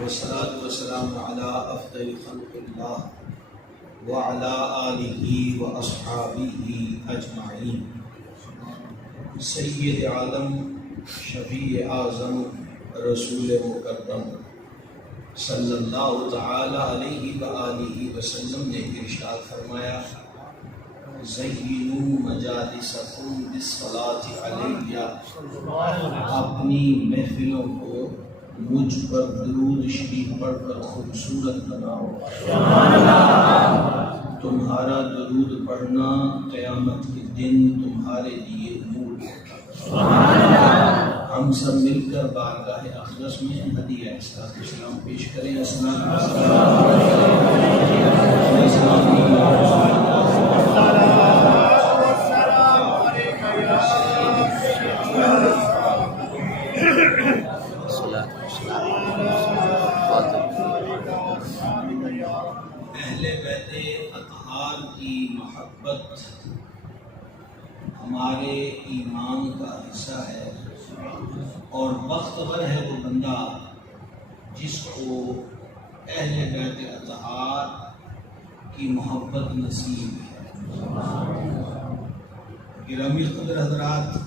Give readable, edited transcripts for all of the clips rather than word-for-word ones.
والصلاة والسلام على أفضل خلق الله وعلى آله وأصحابه أجمعين. سید عالم شفیع اعظم رسول مکرم صلی اللہ تعالی علیہ وآلہ وسلم نے ارشاد فرمایا: زینوا مجالسکم بالصلاۃ علیہ، اپنی محفلوں کو مجھ پر درود شریف پڑھ کر خوبصورت بناؤ. تمہارا درود پڑھنا قیامت کے دن تمہارے لیے نور ہوگا. ہم سب مل کر بارگاہ اقدس میں ہدیہ اسلام پیش کریں. اہل بیت اطہار کی محبت ہمارے ایمان کا حصہ ہے، اور بختور ہے وہ بندہ جس کو اہل بیت اطہار کی محبت نصیب ہے. گرامی قدر حضرات،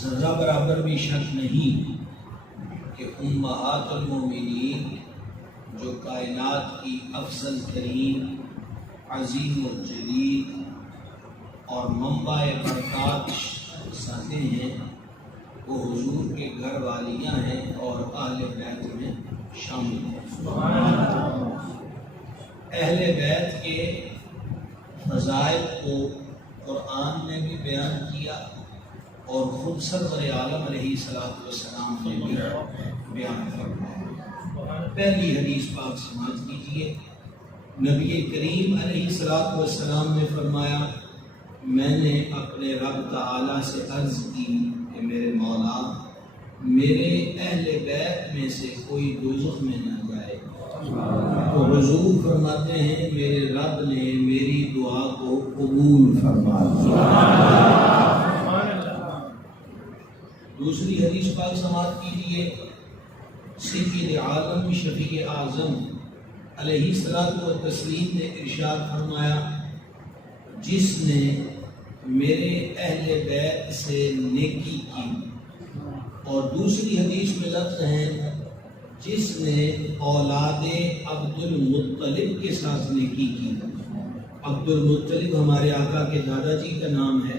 ذرہ برابر بھی شک نہیں کہ امہات المومنین جو کائنات کی افضل ترین، عظیم الجلیل اور منبع برکات ذاتیں ہیں، وہ حضور کے گھر والیاں ہیں اور اہل بیت میں شامل ہیں. اہل بیت کے فضائل کو قرآن نے بھی بیان کیا اور خود سرور عالم علیہ السلام نے بھی بیان فرمایا. پہلی حدیث پاک سماعت کیجیے. نبی کریم علیہ السلام نے فرمایا: میں نے اپنے رب تعالیٰ سے عرض کی کہ میرے مولا، میرے اہل بیت میں سے کوئی دوزخ میں نہ جائے. تو حضور فرماتے ہیں میرے رب نے میری دعا کو قبول فرما لیا. دوسری حدیث پاک سماعت کیجیے. سید عالم شفیع اعظم علیہ السلام نے ارشاد فرمایا: جس نے میرے اہل بیت سے نیکی کی. اور دوسری حدیث میں لفظ ہیں: جس نے اولاد عبد المطلب کے ساتھ نیکی کی. عبد المطلب ہمارے آقا کے دادا جی کا نام ہے.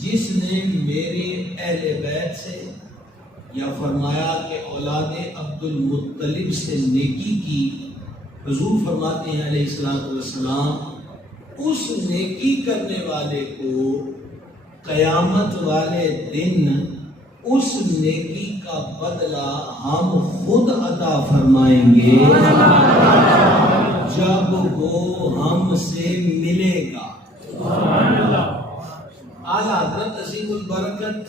جس نے میرے اہل بیت سے، یا فرمایا کہ اولاد عبد المطلب سے نیکی کی، حضور فرماتے ہیں علیہ السلام اس نیکی کرنے والے کو قیامت والے دن اس نیکی کا بدلہ ہم خود عطا فرمائیں گے جب وہ ہم سے ملے گا. اعلیٰ حضرت عظیم البرکت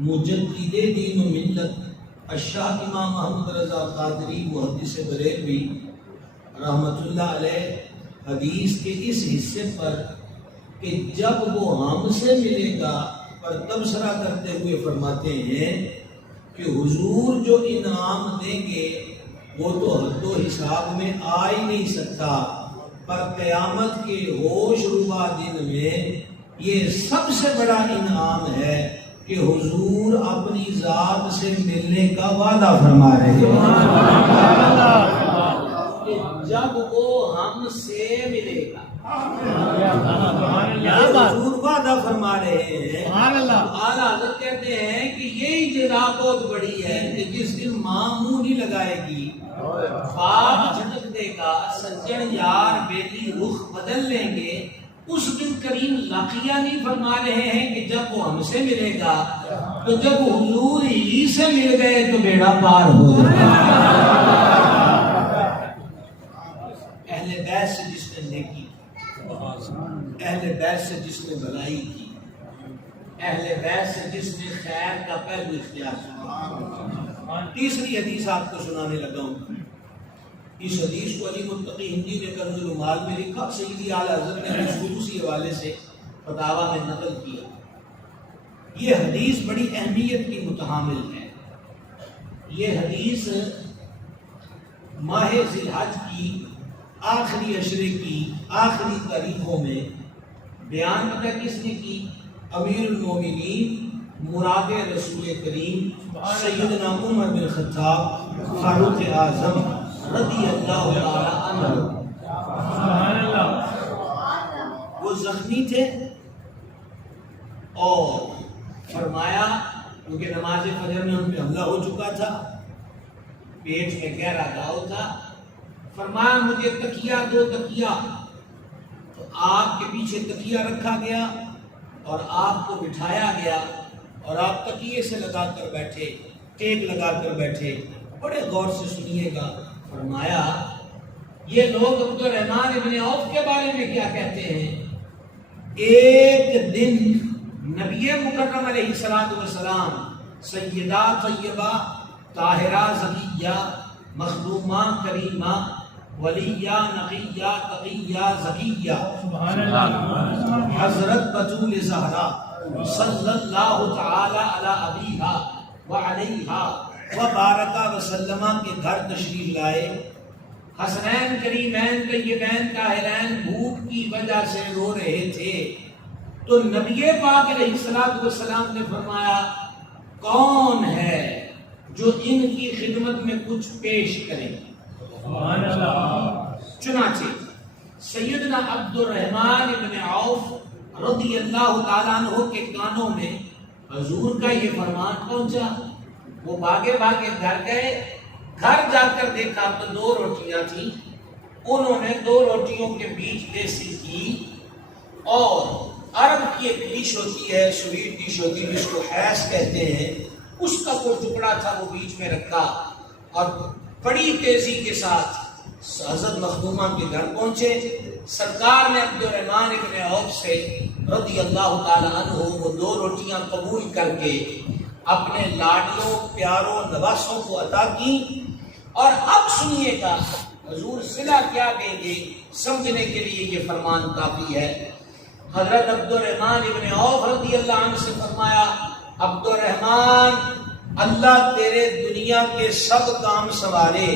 مجدد دین و ملت الشاہ امام محمد رضا قادری محدث بریلوی رحمۃ اللہ علیہ حدیث کے اس حصے پر کہ جب وہ ہم سے ملے گا پر تبصرہ کرتے ہوئے فرماتے ہیں کہ حضور جو انعام دیں گے وہ تو حد و حساب میں آ ہی نہیں سکتا، پر قیامت کے ہوش ربا دن میں یہ سب سے بڑا انعام ہے کہ حضور اپنی ذات سے ملنے کا وعدہ فرما رہے ہیں. جب وہ ہم سے ملے گا، حضور وعدہ فرما رہے ہیں. اعلیٰ حضرت کہتے ہیں کہ یہی جزا بہت بڑی ہے کہ جس دن ماں منہ نہیں لگائے گی، باپ جھٹک دے گا، سجن یار بیٹی رخ بدل لیں گے، اس دن کریم لاقیہ نہیں فرما رہے ہیں کہ جب وہ ہم سے ملے گا تو جب حضور ہی سے مل گئے تو بیڑا پار ہو جائے گا. اہل بیت سے جس نے نیکی کی، اہل بیت سے جس نے بھلائی کی، اہل بیت سے جس نے خیر کا پہلو اختیار کیا. تیسری حدیث آپ کو سنانے لگا ہوں. اس حدیث کو علی متقی ہندی نے کنز العمال میں لکھا. سیدی اعلیٰ حضرت نے اسی حوالے سے فتاویٰ میں نقل کیا. یہ حدیث بڑی اہمیت کی متحامل ہے، یہ حدیث ماہ ذی الحج کی آخری عشرے کی آخری تاریخوں میں بیان پتہ کس نے کی؟ امیر المومنین مراد رسول کریم سیدنا عمر بن خطاب فاروق اعظم رضی اللہ تعالی عنہ۔ سبحان اللہ۔ وہ زخمی تھے اور فرمایا، کیونکہ نماز فجر میں ان پہ حملہ ہو چکا تھا، پیٹ میں گہرا گھاؤ تھا، فرمایا مجھے تکیہ دو تکیہ۔ تو آپ کے پیچھے تکیہ رکھا گیا اور آپ کو بٹھایا گیا اور آپ تکیے سے لگا کر بیٹھے، ٹیک لگا کر بیٹھے۔ بڑے غور سے سنیے گا، فرمایا یہ لوگ عبد الرحمن ابن عوف کے بارے میں کیا کہتے ہیں؟ ایک دن نبی مکرم علیہ السلام سیدہ طیبہ طاہرہ زکیہ مخدومہ کریمہ ولیہ نقیہ تقیہ زکیہ حضرت بتول زہرا صلی اللہ تعالی علی ابیہا وعلیہا وبارکہ وسلمہ کے گھر تشریف لائے۔ حسنین کریمین طیبین طاہرین بھوک کی وجہ سے رو رہے تھے، تو نبی پاک علیہ السلام نے فرمایا کون ہے جو ان کی خدمت میں کچھ پیش کرے؟ چنانچہ سیدنا عبد الرحمن ابن عوف رضی اللہ تعالیٰ عنہ کے کانوں میں حضور کا یہ فرمان پہنچا۔ وہ بھاگے بھاگے گھر گئے، گھر جا کر دیکھا تو 2 روٹیاں تھیں، انہوں نے 2 روٹیوں کے بیچ دیسی گھی اور عرب کی ایک ڈش ہوتی ہے، سویٹ ڈش ہوتی ہے جس کو حیث کہتے ہیں، اس کا کوئی ٹکڑا تھا وہ بیچ میں رکھا، اور بڑی تیزی کے ساتھ حضرت مخدومہ کے گھر پہنچے۔ سرکار نے عبد الرحمن ابن عوف سے رضی اللہ تعالی عنہ وہ 2 روٹیاں قبول کر کے اپنے لاڈلوں پیاروں نواسوں کو عطا کی۔ اور اب سنیے گا حضور صلہ کیا دیں گے، سمجھنے کے لیے یہ فرمان کافی ہے۔ حضرت عبد الرحمن ابن عوف رضی اللہ عنہ سے فرمایا، عبد الرحمن اللہ تیرے دنیا کے سب کام سنوارے۔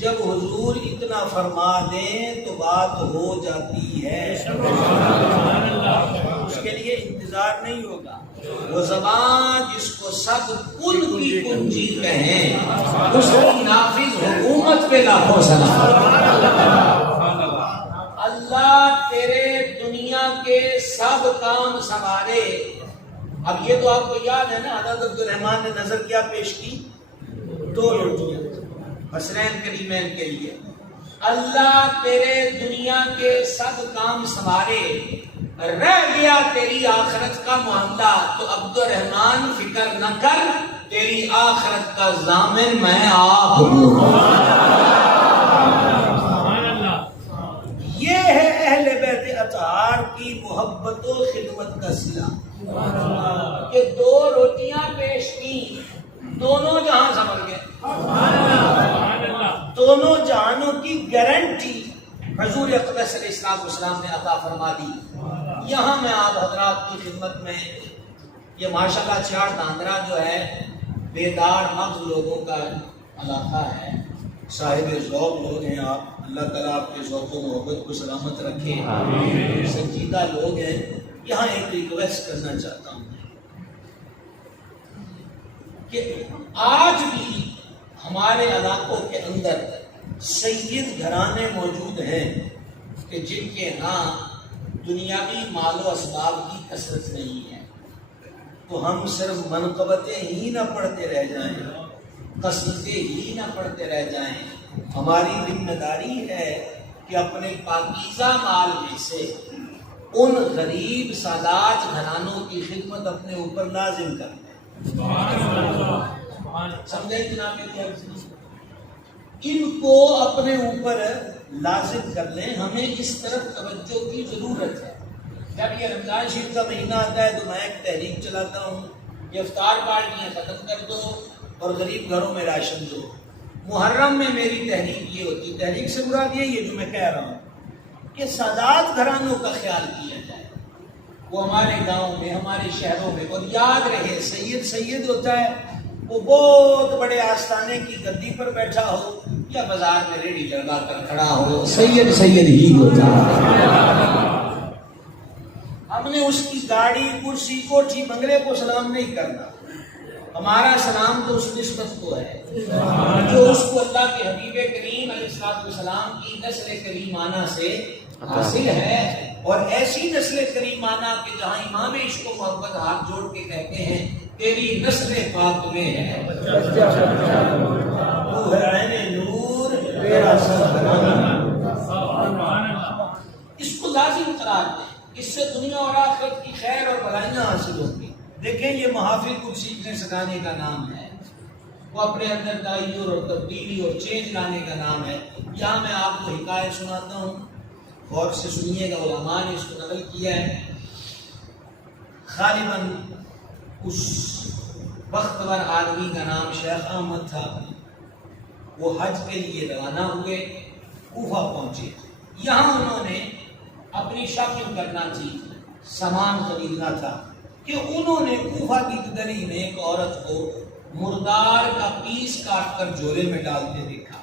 جب حضور اتنا فرما دیں تو بات ہو جاتی ہے، اس کے لیے انتظار نہیں ہوگا۔ وہ زبان جس کو سب کل کی کنجی کہیں، اس کی نافذ حکومت پہ لاکھوں سلام۔ اللہ تیرے دنیا کے سب کام سنوارے۔ اب یہ تو آپ کو یاد ہے نا، حضرت عبد الرحمن نے نظر کیا پیش کی؟ 2 روٹیاں حسنین کریمین کے لیے۔ اللہ تیرے دنیا کے سب کام سنوارے، رہ گیا تیری آخرت کا معاملہ، تو عبد الرحمن فکر نہ کر، تیری آخرت کا ضامن میں آپ ہوں۔ یہ ہے اہل بیت اطہار کی محبت و خدمت کا صلہ، کہ 2 روٹیاں پیش کی، دونوں جہاں سنور گئے، دونوں جہانوں کی گارنٹی حضور اقدس علیہ السلام نے عطا فرما دی۔ یہاں میں آپ حضرات کی خدمت میں، یہ ماشاءاللہ چار داندرا جو ہے بیدار مغز لوگوں کا علاقہ ہے، صاحب ذوق لوگ ہیں آپ، اللہ تعالیٰ آپ کے ذوق و محبت کو سلامت رکھے، سنجیدہ لوگ ہیں۔ یہاں ایک ریکویسٹ کرنا چاہتا ہوں کہ آج بھی ہمارے علاقوں کے اندر سید گھرانے موجود ہیں کہ جن کے ہاں دنیاوی مال و اسباب کی کثرت نہیں ہے، تو ہم صرف منقبتیں ہی نہ پڑھتے رہ جائیں، قصیدے ہی نہ پڑھتے رہ جائیں۔ ہماری ذمہ داری ہے کہ اپنے پاکیزہ مال میں سے ان غریب سادات گھرانوں کی خدمت اپنے اوپر لازم کریں۔ سمجھیں جناب، ان کو اپنے اوپر لازم کر لیں۔ ہمیں اس طرف توجہ کی ضرورت ہے۔ جب یہ رمضان شریف کا مہینہ آتا ہے تو میں ایک تحریک چلاتا ہوں کہ افطار پارٹیاں ختم کر دو اور غریب گھروں میں راشن دو۔ محرم میں میری تحریک یہ ہوتی، تحریک سے مراد یہی ہے جو میں کہہ رہا ہوں، کہ سادات گھرانوں کا خیال کیا جائے، وہ ہمارے گاؤں میں ہمارے شہروں میں، اور یاد رہے سید سید ہوتا ہے وہ بہت بڑے آستانے کی گدی پر بیٹھا ہو یا بازار میں ریڑھی لگا کر کھڑا ہو، سید سید ہی ہوتا ہے۔ ہم نے اس کی گاڑی کرسی کوٹھی بنگلے کو سلام نہیں کرنا، ہمارا سلام تو اس نسبت کو ہے جو اس کو اللہ کے حبیب کریم علیہ السلام کی نسل کریمانہ سے حاصل ہے، اور ایسی نسل کریمانہ کہ جہاں امام عشق و محبت ہاتھ جوڑ کے کہتے ہیں تیری نسل پاک میں ہے، تو ہے عین نور تیرا اس کو لازم قرار دیں، اس سے دنیا اور آخرت کی خیر اور بھلائیاں حاصل ہوں گی۔ دیکھیں یہ محافل کچھ سیکھنے سکھانے کا نام ہے، وہ اپنے اندر تغیر اور تبدیلی اور چینج لانے کا نام ہے۔ یہاں میں آپ کو حکایت سناتا ہوں، غور سے سنیے گا، علماء نے اس کو نقل کیا ہے۔ غالباً اس بختور آدمی کا نام شیخ احمد تھا، وہ حج کے لیے روانہ ہوئے، کوفہ پہنچے، یہاں انہوں نے اپنی شاپنگ کرنا تھی، سامان خریدنا تھا کہ انہوں نے کوفہ کی گلی میں ایک عورت کو مردار کا پیس کاٹ کر جھولے میں ڈالتے دیکھا۔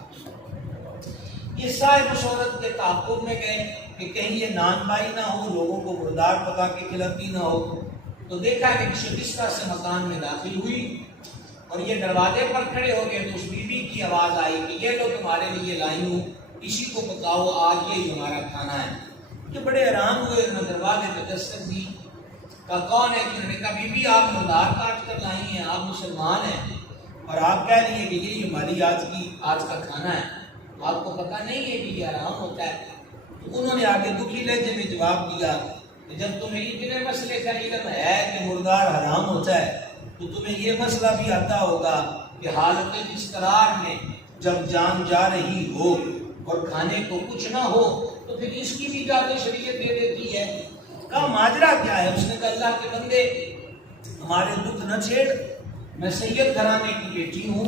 یہ صاحب اس عورت کے تعاقب میں گئے کہ کہیں یہ نان بائی نہ ہو، لوگوں کو مردار پکا کے کھلاتی نہ ہو، تو دیکھا کہ شکستہ سے مکان میں داخل ہوئی اور یہ دروازے پر کھڑے ہو گئے تو اس بی بی کی آواز آئی کہ یہ لو تمہارے لیے لائی ہوں، اسی کو پکاؤ، آج یہ ہمارا کھانا ہے۔ یہ بڑے حیران ہوئے، انہوں نے دروازے پہ دستک دی، کہا کون ہے؟ انہوں نے کہا بی بی آپ مردار کاٹ کر لائی ہیں، آپ مسلمان ہیں اور آپ کہہ رہی ہیں کہ یہ ہماری آج کا کھانا ہے، آپ کو پتہ نہیں ہے کہ یہ حرام ہوتا ہے؟ تو انہوں نے آگے دکھی لہجے میں جواب دیا کہ جب تمہیں اتنے مسئلے کا علم ہے کہ مردار حرام ہوتا ہے تو تمہیں یہ مسئلہ بھی آتا ہوگا کہ حالت اضطرار میں جب جان جا رہی ہو اور کھانے کو کچھ نہ ہو تو پھر اس کی بھی اجازت شریعت دے دیتی ہے۔ کہا ماجرا کیا ہے؟ اس نے کہا اللہ کے بندے ہمارے دکھ نہ چھیڑ، میں سید گھرانے کی بیٹی ہوں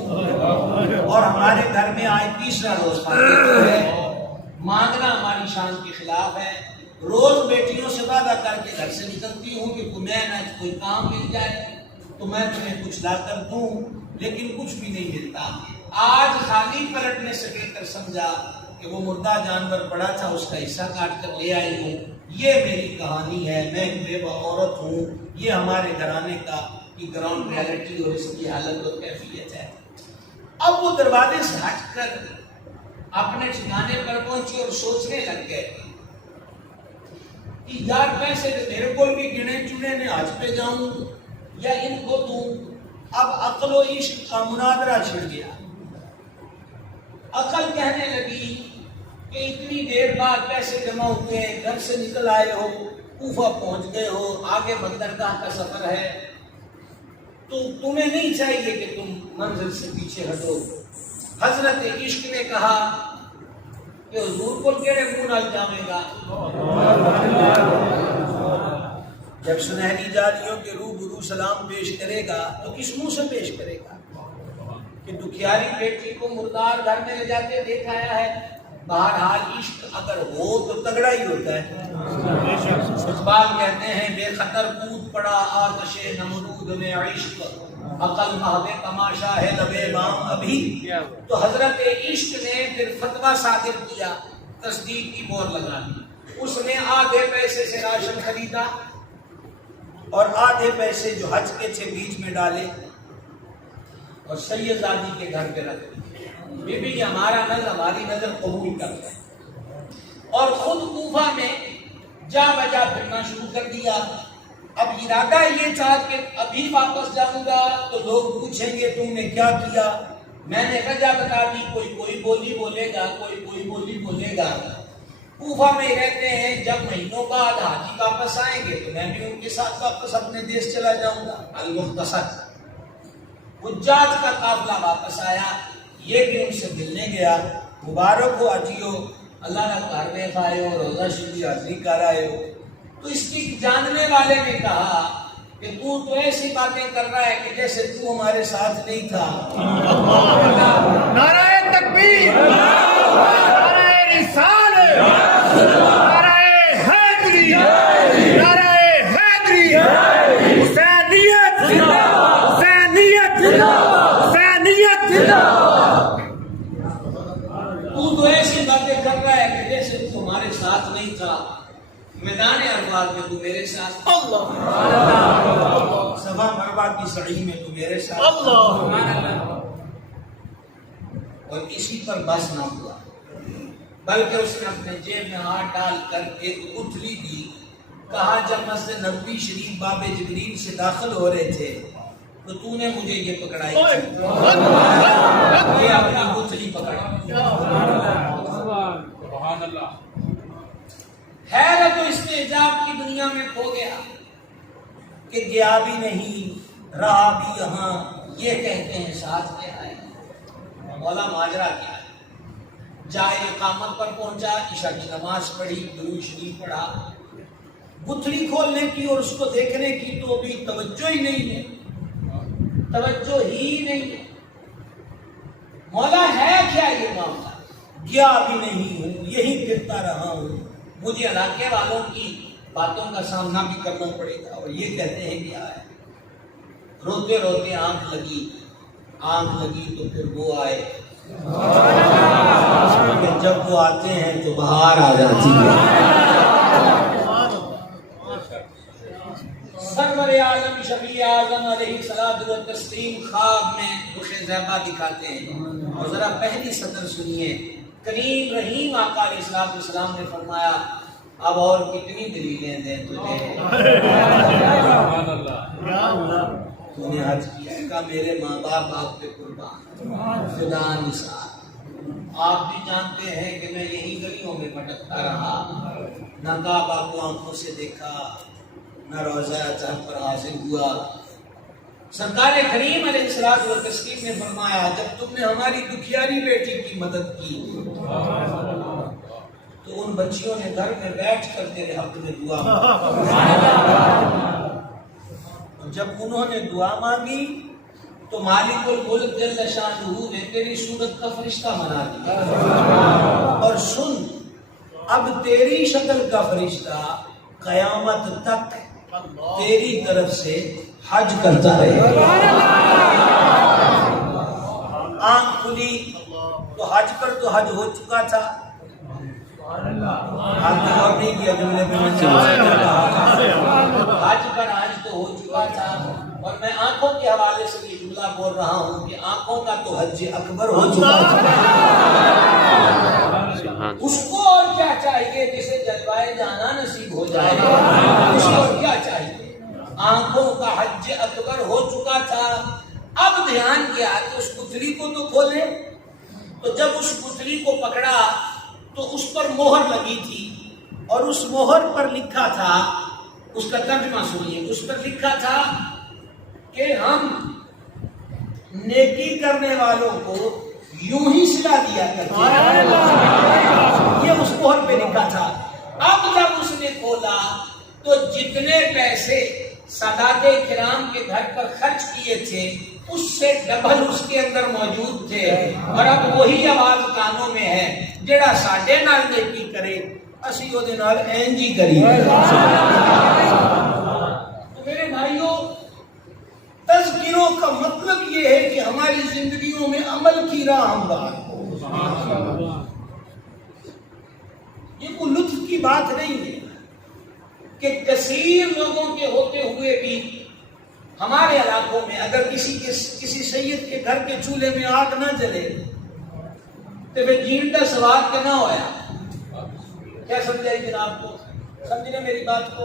اور ہمارے گھر میں آج تیسرا روز فاتح ہے، مانگنا ہماری شان کے خلاف ہے، روز بیٹیوں سے وعدہ کر کے گھر سے نکلتی ہوں کہ تمہیں نہ کوئی کام مل جائے تو میں تمہیں کچھ لا کر دوں، لیکن کچھ بھی نہیں ملتا۔ آج خالی پلٹنے سے بہتر سمجھا کہ وہ مردہ جانور پڑا تھا، اس کا حصہ کاٹ کر لے آئی ہوں، یہ میری کہانی ہے، میں ایک بیوہ عورت ہوں، یہ ہمارے گھرانے کا کی گراؤنڈ ریالٹی اور اس کی حالت اور کیفیت ہے۔ اب وہ دروازے سے ہٹ کر اپنے ٹھکانے پر پہنچے اور سوچنے لگ گئے کہ یار پیسے تو میرے کو بھی گنے چنے نے آج پہ جاؤں یا ان کو دوں۔ اب عقل و عشق کا مناظرہ چھڑ گیا۔ عقل کہنے لگی کہ اتنی دیر بعد پیسے جمع ہوئے، گھر سے نکل آئے ہو، کوفہ پہنچ گئے ہو، آگے بندرگاہ کا سفر ہے، تو تمہیں نہیں چاہیے کہ تم منزل سے پیچھے ہٹو۔ حضرت عشق نے کہا کہ حضور کو کیڑے منہ نال جاوے گا، جب سنہری جالیوں کے روبرو سلام پیش کرے گا تو کس منہ سے پیش کرے گا؟ کہ دکھیاری بیٹی کو مردار گھر میں لے جاتے دیکھ آیا ہے۔ بہرحال عشق اگر ہو تو تگڑا ہی ہوتا ہے۔ اقبال کہتے ہیں بے خطر کود پڑا آتش نمرود میں عشق، عقل محو تماشا ہے لبے بام ابھی۔ تو حضرت عشق نے پھر فتویٰ صادر کیا، تصدیق کی مہر لگا دی۔ اس نے آدھے پیسے سے راشن خریدا اور آدھے پیسے جو حج کے تھے بیچ میں ڈالے اور سید زادی کے گھر پہ رکھ دی۔ بی بی ہماری نظر قبول کر گئے اور خود کوفہ میں جا بجا پھرنا شروع کر دیا۔ اب ارادہ یہ تھا کہ ابھی واپس جاؤں گا تو لوگ پوچھیں گے تم نے کیا کیا۔ میں نے وجہ بتا دی، کوئی بولی بولے گا، کوئی بولی بولے گا۔ کوفہ میں رہتے ہیں، جب مہینوں بعد حاجی واپس آئیں گے تو میں بھی ان کے ساتھ واپس اپنے دیش چلا جاؤں گا۔ المختصر حجاج کا قافلہ واپس آیا، یہ بھی ان سے ملنے گیا، مبارک ہو اجیو، اللہ کا گھر میں آئے ہو، روزہ شریف حاضری کر آئے ہو۔ تو اس کی جاننے والے نے کہا کہ تو ایسی باتیں کر رہا ہے کہ جیسے تو ہمارے ساتھ نہیں تھا۔ نعرہ تکبیر، نعرہ رسالت، نعرہ حیدری، نعرہ حیدری۔ تو میرے ساتھ، اللہ صفا مروا کی سعی میں تو میرے ساتھ، اللہ اور اسی پر بس نہ ہوا بلکہ اس نے اپنے جیب میں ہاتھ ڈال کر ایک گٹھلی دی. کہا جب مسجد نبوی شریف باب جبریل سے داخل ہو رہے تھے تو تو نے مجھے یہ پکڑائی تھی، یہ اپنی گٹھلی پکڑا. سبحان اللہ. حیرت و استعجاب کی دنیا میں کھو گیا کہ گیا بھی نہیں رہا بھی یہاں، یہ کہتے ہیں ساتھ میں آئے. مولا ماجرا کیا ہے؟ جائے اقامت پر پہنچا، عشاء کی نماز پڑھی، درود شریف پڑھا، گٹھلی کھولنے کی اور اس کو دیکھنے کی تو ابھی توجہ ہی نہیں ہے، توجہ ہی نہیں ہے. مولا ہے کیا یہ معاملہ؟ گیا بھی نہیں ہوں، یہی پھرتا رہا ہوں، مجھے علاقے والوں کی باتوں کا سامنا بھی کرنا پڑے گا. اور یہ کہتے ہیں کیا ہے؟ روتے روتے آنکھ لگی تو پھر وہ آئے. جب وہ آتے ہیں تو بہار آ جاتی ہے. سرور عالم شفیع اعظم علیہ الصلوۃ والتسلیم خواب میں رخ زیبا دکھاتے ہیں اور ذرا پہلی سطر سنیے. کریم رحیم آقا علیہ الصلوۃ والسلام نے فرمایا اب اور کتنی دلیلیں دیں تجھے، سبحان اللہ. تو نے حج کیا ہے. کہا میرے ماں باپ آپ پہ قربان، خدا نثار. آپ بھی جانتے ہیں کہ میں یہی گلیوں میں بھٹکتا رہا، نہ کعبہ کو آنکھوں سے دیکھا، نہ روضہ اطہر پر حاضر ہوا. سرکار کریم علیہ الصلوۃ والتسلیم نے فرمایا جب تم نے ہماری دکھیاری بیٹی کی مدد کی تو ان بچیوں نے گھر میں بیٹھ کر تیرے حق میں دعا مانگی. جب انہوں نے دعا مانگی تو مالک الملک جل شانہ نے تیری صورت کا فرشتہ بنا دیا. اور سن اب تیری شکل کا فرشتہ قیامت تک تیری طرف سے حج کرتا رہے. آنکھ کھلی تو حج پر تو حج ہو چکا تھا. اور نہیں کیا جملے میں حج پر حج تو ہو چکا تھا. اور میں آنکھوں کے حوالے سے یہ جملہ بول رہا ہوں کہ آنکھوں کا تو حج اکبر ہو چکا تھا. اس کو اور کیا چاہیے جسے جلوائے جانا نصیب ہو جائے؟ اس کو اور کیا چاہیے؟ آنکھوں کا حج اکبر ہو چکا تھا. اب دھیان کیا کہ اس گٹھلی کو تو کھولے. تو جب اس گٹھلی کو پکڑا تو اس پر مہر لگی تھی اور اس مہر پر لکھا تھا، اس کا ترجمہ سنیے، اس پر لکھا تھا کہ ہم نیکی کرنے والوں کو یوں ہی سلا دیا کرتے ہیں. یہ اس مہر پہ لکھا تھا. اب جب اس نے کھولا تو جتنے پیسے سادات کرام کے گھر پر خرچ کیے تھے اس سے ڈبل اس کے اندر موجود تھے. اور اب وہی آواز کانوں میں ہے جڑا ساڈے نال نیکی کرے اسی او دے نال اینج ہی کری. تو میرے بھائیوں تذکروں کا مطلب یہ ہے کہ ہماری زندگیوں میں عمل کی راہ ہموار ہو. یہ کوئی لطف کی بات نہیں ہے کہ کثیر لوگوں کے ہوتے ہوئے بھی ہمارے علاقوں میں اگر کسی سید کے گھر کے چولہے میں آگ نہ جلے تو پھر جیندا سواد کے نہ ہویا. کیا سمجھائی جناب کو؟ سمجھنا میری بات کو؟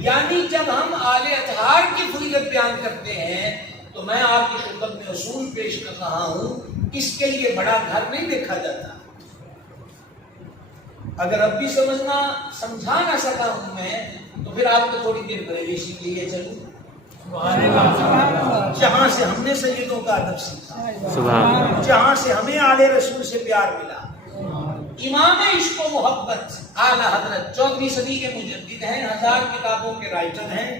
یعنی جب ہم آل اطہار کی فضیلت بیان کرتے ہیں تو میں آپ کی خدمت میں اصول پیش کر رہا ہوں. اس کے لیے بڑا گھر نہیں دیکھا جاتا. اگر اب بھی سمجھا نہ سکا ہوں میں تو پھر آپ کو تھوڑی دیر پہلے کے لیے چلوں جہاں سے ہم نے سیدوں کا ادب سیکھا، جہاں سے ہمیں آل رسول سے پیار ملا. امام عشق و محبت اعلیٰ حضرت 14ویں صدی کے مجدد ہیں، 1000 کتابوں کے رائٹر ہیں،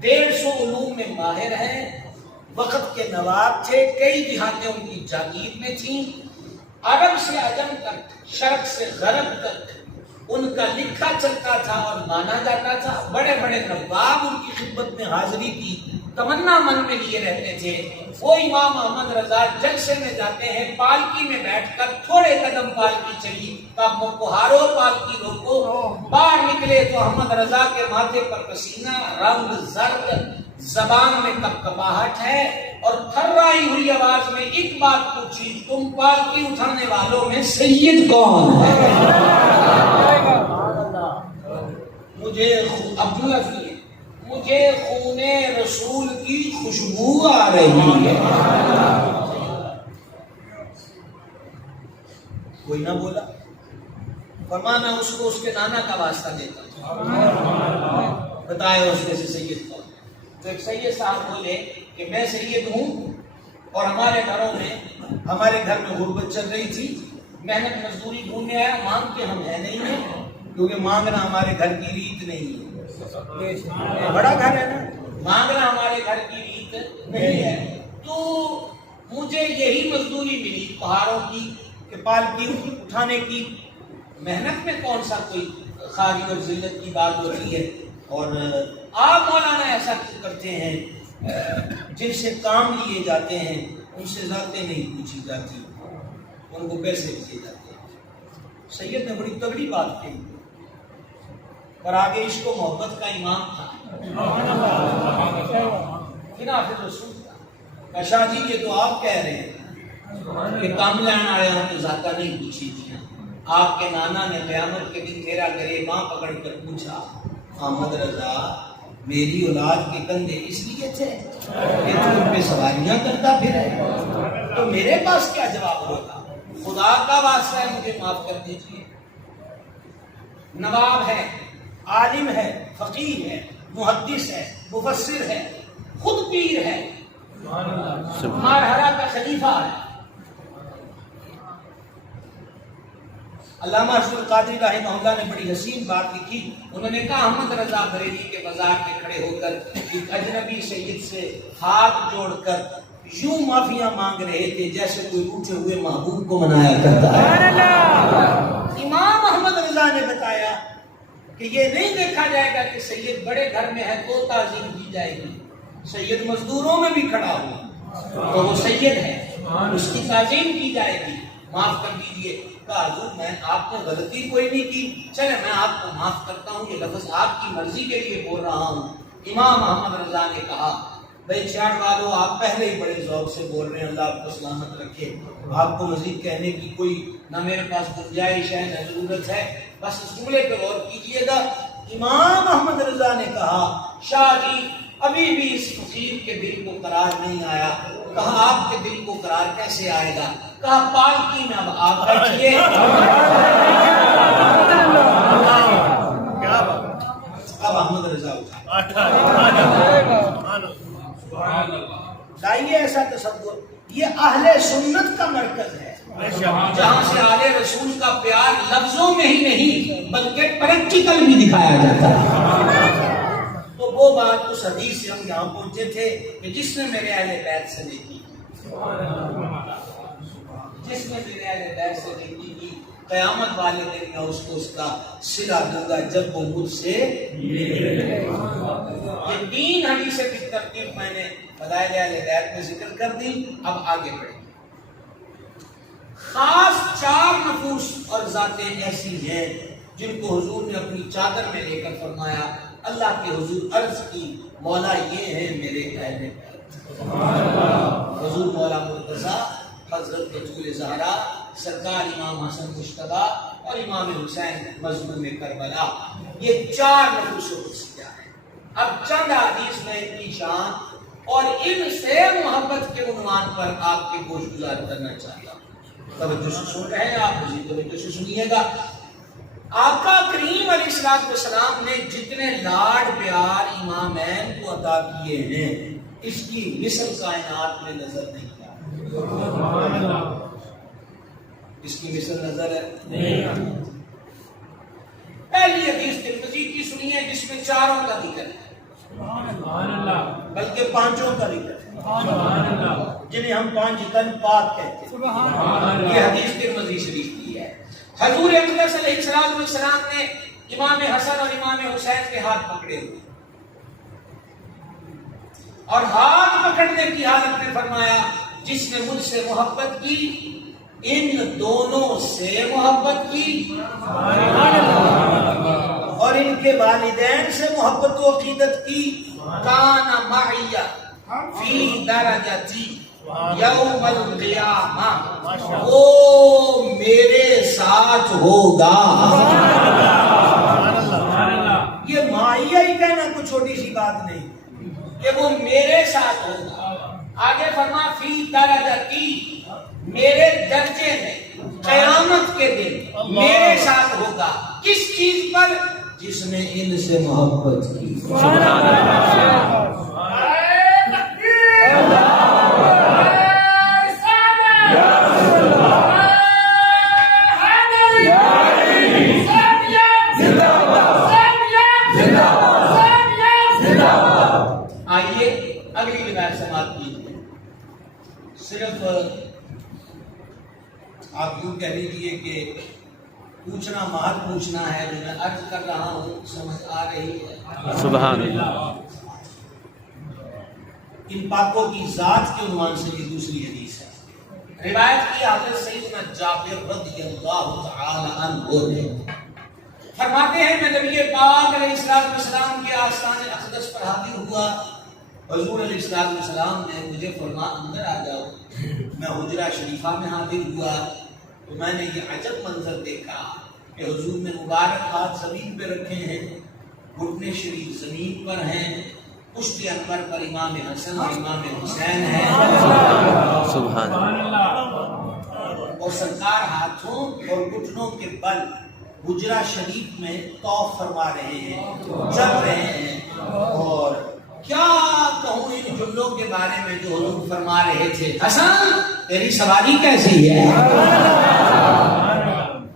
150 علوم میں ماہر ہیں، وقت کے نواب تھے، کئی دیہاتیں ان کی جاگیر میں تھیں. عرب سے عجم تک، شرق سے غرب تک ان کا لکھا چلتا تھا اور مانا جاتا تھا. بڑے بڑے نواب ان کی خدمت میں حاضری کی تمنا من میں لیے رہتے تھے. وہ امام احمد رضا جلسے میں جاتے ہیں، پالکی میں بیٹھ کر تھوڑے قدم پالکی چلی تب وہ پہاڑوں پالکی روکو، باہر نکلے تو احمد رضا کے ماتھے پر پسینہ، رنگ زرد، زبان میں کپکپاہٹ ہے، اور تھرائی ہوئی آواز میں ایک بات پوچھی، تم پالکی اٹھانے والوں میں سید کون ہے؟ مجھے عبداللہ فی مجھے خون رسول کی خوشبو آ رہی ہے۔ کوئی نہ بولا، فرمانا اس کو اس کے نانا کا واسطہ دیتا ہوں، بتایا اس میں سے سید کون۔ تو ایک سید صاحب بولے کہ میں سید ہوں، اور ہمارے گھر میں غربت چل رہی تھی، محنت مزدوری ڈھونڈنے آیا، مانگ کے ہم ہے نہیں ہیں، کیونکہ مانگنا ہمارے گھر کی ریت نہیں ہے، بڑا گھر ہے نا، مانگنا ہمارے گھر کی ریت نہیں ہے، تو مجھے یہی مزدوری ملی پہاڑوں کی کہ پالکی اٹھانے کی، محنت میں کون سا کوئی خالی اور ذلت کی بات ہوتی ہے، اور آپ مولانا ایسا کیوں کرتے ہیں؟ جن سے کام لیے جاتے ہیں ان سے ذاتیں نہیں پوچھی جاتی، ان کو پیسے دیے جاتے ہیں۔ سید نے بڑی تگڑی بات کہی، اور آگے اس کو محبت کا امام تھا، پھر حافظ رسول کا شاہ جی یہ تو آپ کہہ رہے ہیں کہ کام لینا آیا ہوں تو ذاتہ نہیں پوچھی تھی، آپ کے نانا نے قیامت کے دن تیرا گریباں پکڑ کر پوچھا، احمد رضا میری اولاد کے کندھے اس لیے تھے کہ تو ان پہ سواریاں کرتا پھر ہے، تو میرے پاس کیا جواب ہوگا؟ خدا کا واسطہ ہے مجھے معاف کر دیجیے۔ نواب ہے، عالم ہے، فقیر ہے، محدث ہے، مفسر ہے، خود پیر ہے، مارہرا کا خلیفہ ہے۔ علامہ اشرف القادری رحمہ اللہ نے بڑی حسین بات لکھی، انہوں نے کہا احمد رضا بریلی کے بازار میں کھڑے ہو کر ایک اجنبی سید سے ہاتھ جوڑ کر یوں معافیاں مانگ رہے تھے جیسے کوئی روٹھے ہوئے محبوب کو منایا کرتا ہے۔ امام احمد رضا نے بتایا کہ یہ نہیں دیکھا جائے گا کہ سید بڑے گھر میں ہے تو تعظیم کی جائے گی، سید مزدوروں میں بھی کھڑا ہوا تو وہ سید ہے، اس کی تعظیم کی جائے گی۔ معاف کر دیجیے، کہا حضور میں آپ نے غلطی کوئی نہیں کی، چلے میں آپ کو معاف کرتا ہوں، یہ لفظ آپ کی مرضی کے لیے بول رہا ہوں۔ امام احمد رضا نے کہا بھائی چھاڑ والو آپ پہلے ہی بڑے ذوق سے بول رہے ہیں، اللہ آپ کو سلامت رکھے، آپ کو مزید کہنے کی کوئی نہ میرے پاس گنجائش ہے نہ ضرورت ہے، بس اس جملے پہ غور کیجیے گا۔ امام احمد رضا نے کہا شاہ جی ابھی بھی اس فقیر کے دل کو قرار نہیں آیا۔ کہا آپ کے دل کو قرار کیسے آئے گا؟ کہا پالکی میں اب آپ بیٹھیے، اب احمد رضا اٹھا لائیے ایسا تصور، یہ اہل سنت کا مرکز ہے جہاں سے آل رسول کا پیار لفظوں میں ہی نہیں بلکہ پریکٹیکل بھی دکھایا جاتا ہے۔ تو وہ بات اس حدیث سے ہم یہاں پہنچے تھے کہ جس نے میرے اہل بیت سے نیکی کی، جس نے میرے اہل بیت سے نیکی کی، قیامت والے دن میں اس کو اس کا صلہ دوں گا جب وہ مجھ سے ملے۔ یہ 3 حدیثیں کی ترتیب میں نے فضائل اہل بیت میں ذکر کر دی، اب آگے بڑھیں۔ خاص 4 نفوس اور ذاتیں ایسی ہیں جن کو حضور نے اپنی چادر میں لے کر فرمایا، اللہ کے حضور عرض کی مولا یہ ہیں میرے اہل بیت۔ حضور مولا مرتضیٰ، حضرت بطول زہرا، سرکار امام حسن مجتبیٰ اور امام حسین مظلوم کربلا، یہ 4 نفوس قدسیہ ہیں۔ اب چند حدیث میں ان کی شان اور ان سے محبت کے عنوان پر آپ کے گوش گزار کرنا چاہتا ہوں۔ توجہ سے سن رہے ہیں آپ، مزید توجہ سے سنیے گا۔ آقا کریم علیہ السلام نے جتنے لاڈ پیار امامین کو عطا کیے ہیں اس کی مثل کائنات میں نظر نہیں آ، اس کی مثل نظر ہے۔ پہلی حدیث ترمذی کی سنیے جس میں 4 کا ذکر ہے، بلکہ 5 کا ذکر ہے، جنہیں ہم 5 تن پاک کہتے ہیں۔ یہ حدیث ترمذی شریف کی ہے۔ حضور اقدس علیہ السلام نے امام حسن اور امام حسین کے ہاتھ پکڑے ہوئے اور ہاتھ پکڑنے کی حالت میں فرمایا جس نے مجھ سے محبت کی ان دونوں سے محبت کی اور ان کے والدین سے محبت و عقیدت کی. کان معی فی درجتی یوم القیامہ، وہ میرے ساتھ ہوگا. یہ معیہ ہی کہنا کوئی چھوٹی سی بات نہیں کہ وہ میرے ساتھ ہوگا. آگے فرما فی درجتی، میرے درجے میں قیامت کے دن میرے ساتھ ہوگا. کس چیز پر؟ جس نے ان سے محبت کی. آئیے اگلی روایت سماعت کیجیے. صرف آپ یوں کہہ لیجیے کہ پوچھنا مہر پوچھنا ہے جو میں عرض کر رہا ہوں سمجھ آ رہی ہے؟ سبحان اللہ. ان پاکوں کی ذات کے عنوان سے یہ دوسری حدیث ہے. روایت کی حضرت سیدنا جابر رضی اللہ تعالی عنہ نے. فرماتے ہیں میں نبی پاک علیہ السلام کے آستان اقدس پر حاضر ہوا. حضور علیہ السلام نے مجھے فرمایا اندر آ جاؤ. میں حجرہ شریفہ میں حاضر ہوا تو میں نے یہ عجب منظر دیکھا کہ حضور نے مبارک ہاتھ زمین پہ رکھے ہیں، گھٹنے شریف زمین پر ہیں، پشت انور پر امام حسن اور امام حسین ہیں، سبحان اللہ. اور سرکار ہاتھوں اور گھٹنوں کے بل حجرہ شریف میں طواف فرما رہے ہیں، چل رہے ہیں. اور کیا کہوں ان جملوں کے بارے میں جو حضور فرما رہے تھے. حسن تیری سواری کیسی ہے،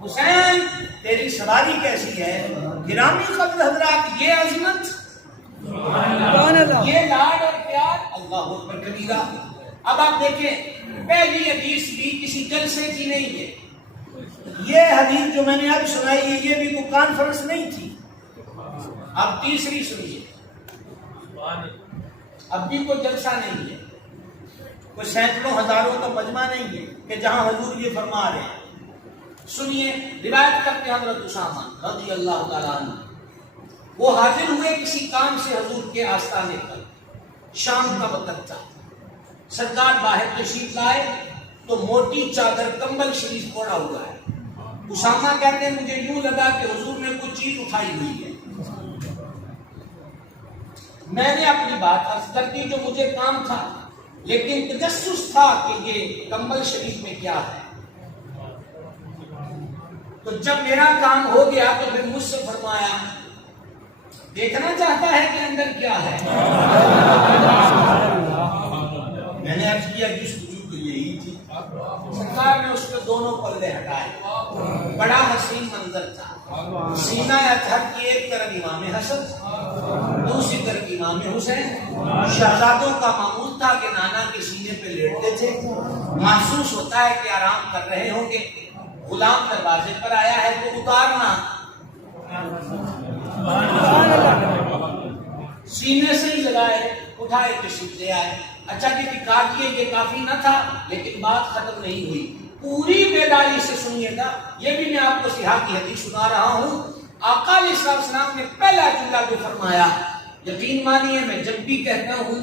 حسین تیری سواری کیسی ہے. گرامی قدر حضرات، یہ عظمت، یہ لاڈ اور پیار اللہ اکبر کبیرہ. اب آپ دیکھیں پہلی حدیث بھی کسی جلسے کی نہیں ہے. یہ حدیث جو میں نے اب سنائی ہے یہ بھی کوئی کانفرنس نہیں تھی. اب تیسری سنیے. اب بھی کوئی جلسہ نہیں ہے، کوئی سینکڑوں ہزاروں کا مجمع نہیں ہے کہ جہاں حضور یہ فرما رہے ہیں. سنیے روایت کرتے حضرت اسامہ رضی اللہ تعالیٰ عنہ. وہ حاضر ہوئے کسی کام سے حضور کے آستانے پر. شام کا وقت تھا. سرکار باہر تشریف لائے تو موٹی چادر کمبل شریف اوڑھا ہوا ہے. اسامہ کہتے ہیں مجھے یوں لگا کہ حضور نے کوئی چیز اٹھائی ہوئی ہے. میں نے اپنی بات عرض کر دی جو مجھے کام تھا، لیکن تجسس تھا کہ یہ کمبل شریف میں کیا ہے. تو جب میرا کام ہو گیا تو پھر مجھ سے فرمایا دیکھنا چاہتا ہے کہ اندر کیا ہے. میں نے عرض کیا جس وجود یہی تھی. سرکار نے اس کے دونوں پلے ہٹائے. بڑا حسین منظر تھا. سینہ اطہر کی ایک طرف امام حسن، دوسری طرف امام حسین. شہزادوں کا معمول تھا کہ نانا کے سینے پہ لیٹتے تھے. محسوس ہوتا ہے کہ آرام کر رہے ہوں گے. غلام دروازے پر آیا ہے تو اتارنا. سینے سے ہی لگائے، اٹھائے تشریف لے آئے. اچھا کہ دکھا دیے یہ کافی نہ تھا، لیکن بات ختم نہیں ہوئی. پوری بیداری سے سنیے گا. یہ بھی میں آپ کو صحیح کی حدیث سنا رہا ہوں. آقا علیہ السلام نے پہلا جملہ جو فرمایا، یقین مانیے میں جب بھی کہتا ہوں،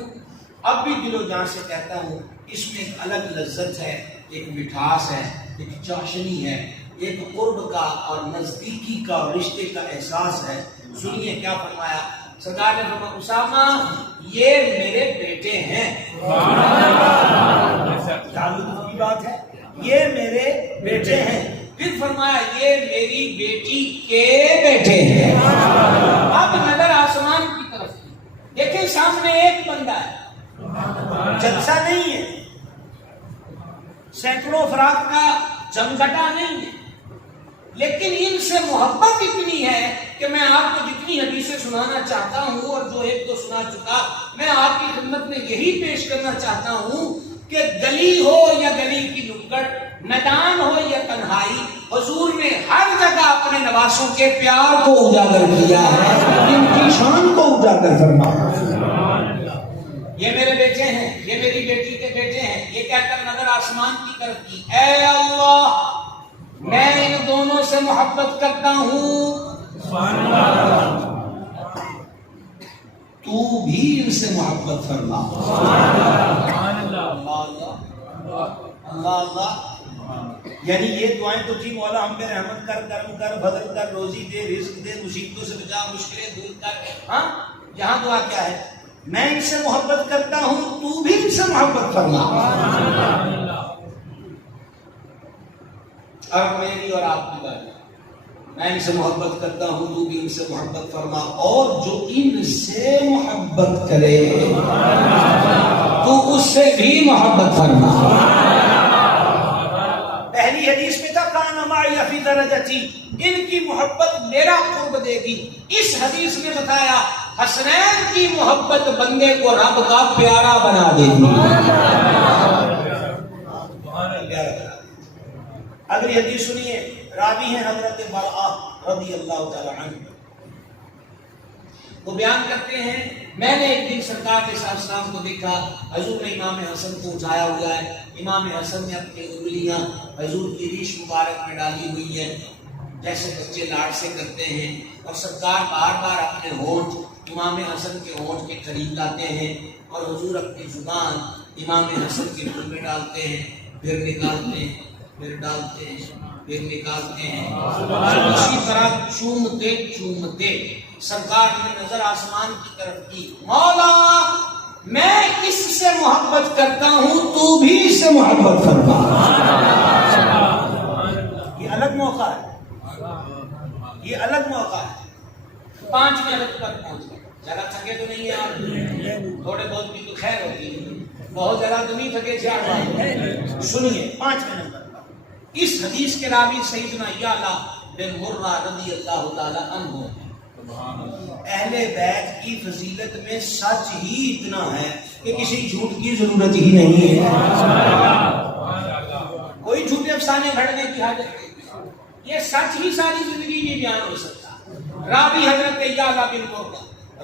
اب بھی دل و جان سے کہتا ہوں، اس میں ایک الگ لذت ہے، ایک مٹھاس ہے، ایک چاشنی ہے، ایک قرب کا اور نزدیکی کا اور رشتے کا احساس ہے. سنیے کیا فرمایا. سرکار نے فرمایا اسامہ یہ میرے بیٹے ہیں. تعلق کی بات ہے، یہ میرے بیٹے ہیں. پھر فرمایا یہ میری بیٹی کے بیٹے ہیں. اب نظر آسمان کی طرف دیکھیں، سامنے ایک بندہ ہے، جلسہ نہیں ہے، سینکڑوں افراد کا جمگٹا نہیں ہے، لیکن ان سے محبت اتنی ہے کہ میں آپ کو جتنی حدیثیں سنانا چاہتا ہوں اور جو ایک تو سنا چکا، میں آپ کی خدمت میں یہی پیش کرنا چاہتا ہوں کہ گلی ہو یا گلی کی نکڑ، میدان ہو یا تنہائی، حضور نے ہر جگہ اپنے نواسوں کے پیار کو اجاگر کیا ہے، ان کی شان کو اجاگر فرمایا. یہ میرے بیٹے ہیں، یہ میری بیٹی کے بیٹے ہیں، یہ کہہ کر نظر آسمان کی طرف کی، اے اللہ میں ان دونوں سے محبت کرتا ہوں، تو بھی ان سے محبت فرما۔ اللہ اللہ اللہ، یعنی یہ دعائیں تو تھی، مولا ہم پہ رحمت کر، کرم کر، فضل کر، روزی دے، رزق دے، مصیبتوں سے بچا، مشکلیں دور کر۔ ہاں یہاں دعا کیا ہے؟ میں ان سے محبت کرتا ہوں، تو بھی ان سے محبت فرما۔ اب میری اور آپ کی بات ہے، میں ان سے محبت کرتا ہوں، تو بھی ان سے محبت فرما، اور جو ان سے محبت کرے تو اس سے بھی محبت فرما۔ پہلی حدیث میں تھا کان معی فی درجتی، ان کی محبت میرا قرب دے گی۔ اس حدیث میں بتایا حسنین کی محبت بندے کو رب کا پیارا بنا دے گی۔ اگلی حدیث سنیے، راوی ہیں حضرت برآ رضی اللہ تعالی عنہ، وہ بیان کرتے ہیں میں نے ایک دن سرکار کے ساتھ السلام کو دیکھا، حضور نے امام حسن کو اٹھایا ہوا ہے، امام حسن نے اپنی انگلیاں حضور کی ریش مبارک میں ڈالی ہوئی ہیں جیسے بچے لاڑ سے کرتے ہیں، اور سرکار بار بار اپنے ہونٹ امام حسن کے ہونٹ کے قریب لاتے ہیں، اور حضور اپنی زبان امام حسن کے منہ میں ڈالتے ہیں، پھر نکالتے ہیں، پھر ڈالتے ہیں، پھر نکالتے ہیں، اسی طرح چومتے چومتے سرکار نے نظر آسمان کی طرف کی، مولا میں اس سے محبت کرتا ہوں، تو بھی اس سے محبت کرتا۔ یہ الگ موقع ہے، یہ الگ موقع ہے۔ 5 منٹ پر پہنچ گئے، ذرا تھکے تو نہیں ہیں آپ؟ تھوڑے بہت بھی تو خیر ہوتی ہے، بہت زیادہ تو نہیں تھکے تھے آپ؟ سنیے 5 منٹ پر اس حدیث کے راوی سیدنا یعلا بن مرہ رضی اللہ تعالی عنہ۔ اہل بیت کی فضیلت میں سچ ہی اتنا ہے کہ کسی جھوٹ کی ضرورت ہی نہیں ہے، کوئی جھوٹے افسانے گھڑنے کی حاجت نہیں، یہ سچ ہی ساری زندگی میں بیان ہو سکتا۔ راوی حضرت یعلا بن مرہ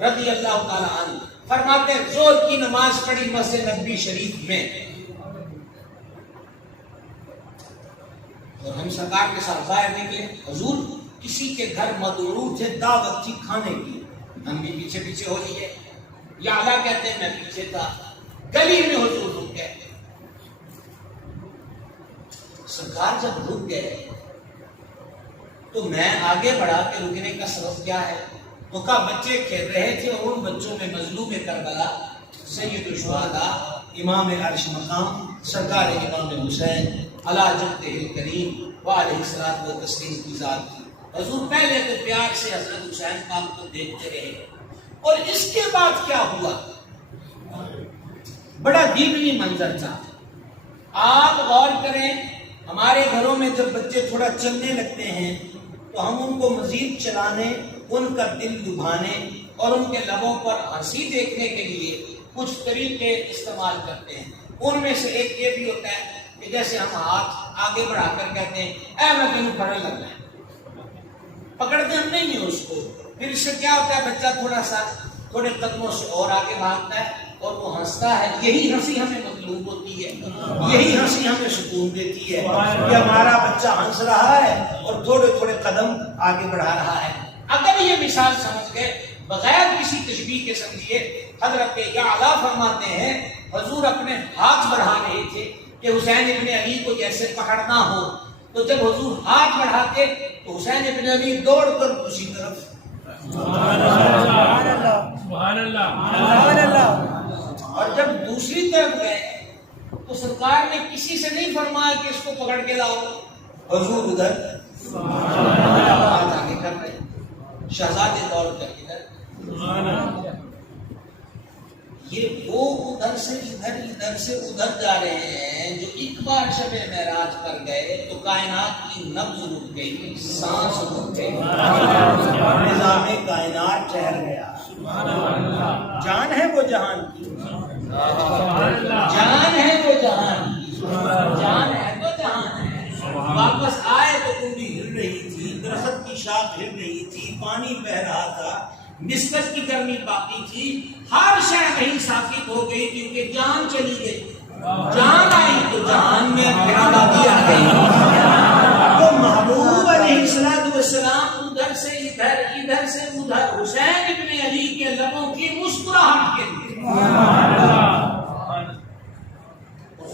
رضی اللہ تعالی عنہ فرماتے ہیں ظہر کی نماز پڑھی مسجد نبوی شریف میں، اور ہم سرکار کے ساتھ باہر نکلے، حضور کسی کے گھر مدعو تھے، دعوت تھی کھانے کی، ہم بھی پیچھے پیچھے ہو لیے، یعلا کہتے ہیں میں پیچھے تھا، گلی میں حضور رک گئے، سرکار جب رک گئے تو میں آگے بڑھا کے رکنے کا سبب کیا ہے؟ تو کہا بچے کھیل رہے تھے، اور ان بچوں میں مظلوم کربلا سید الشہداء امام عرش مقام سرکار امام حسین علی جدہ الکریم وعلیہ الصلوۃ والتسلیم کی ذات تھی۔ حضور پہلے تو پیار سے حضرت حسین پاک کو دیکھتے رہے، اور اس کے بعد کیا ہوا؟ بڑا دیوی منظر تھا۔ آپ غور کریں، ہمارے گھروں میں جب بچے تھوڑا چلنے لگتے ہیں تو ہم ان کو مزید چلانے، ان کا دل لبھانے اور ان کے لبوں پر ہنسی دیکھنے کے لیے کچھ طریقے استعمال کرتے ہیں۔ ان میں سے ایک یہ بھی ہوتا ہے کہ جیسے ہم ہاتھ آگے بڑھا کر کہتے ہیں اے میں تینوں پڑھنے لگ جائیں، پکڑتے ہم نہیں ہیں اس کو، پھر اس سے کیا ہوتا ہے بچہ تھوڑے قدموں سے اور آگے بھاگتا ہے اور وہ ہنستا ہے۔ یہی ہنسی ہمیں مطلوب ہوتی ہے، یہی ہنسی ہمیں سکون دیتی ہے کہ ہمارا بچہ ہنس رہا ہے اور تھوڑے قدم آگے بڑھا رہا ہے۔ اگر یہ مثال سمجھ گئے بغیر کسی تشبیہ کے سمجھیے، حضرت یعلا فرماتے ہیں حضور اپنے ہاتھ بڑھا رہے تھے کہ حسین ابن علی کو جیسے پکڑنا ہو، تو جب حضور ہاتھ بڑھاتے تو حسین ابن علی دوڑ کر دوسری طرف، سبحان اللہ، اور جب دوسری طرف گئے تو سرکار نے کسی سے نہیں فرمایا کہ اس کو پکڑ کے لاؤ، حضور ادھر ہاتھ آگے کر رہے، شہزادے دوڑ کر ادھر، یہ وہ ادھر سے ادھر، ادھر سے ادھر جا رہے ہیں جو ایک بار شب معراج پر گئے تو کائنات کی نبض رک گئی، سانس رک گئی، نظام کائنات ٹھہر گیا۔ جان ہے وہ جہان کی، جان ہے وہ جہان کی، جان ہے تو جہان ہے۔ واپس آئے تو کنڈی ہل رہی تھی، درخت کی شاخ ہل رہی تھی، پانی بہ رہا تھا، نسبت کی گرمی باقی تھی، ہر شے وہی ثابت ہو گئی کیونکہ جان چلی گئی. جان آئی تو جہان میں پھر آبادی آ گئی. تو محبوب علیہ السلام ادھر سے ادھر ادھر سے ادھر حسین ابن علی کے لبوں کی مسکراہٹ کے لیے.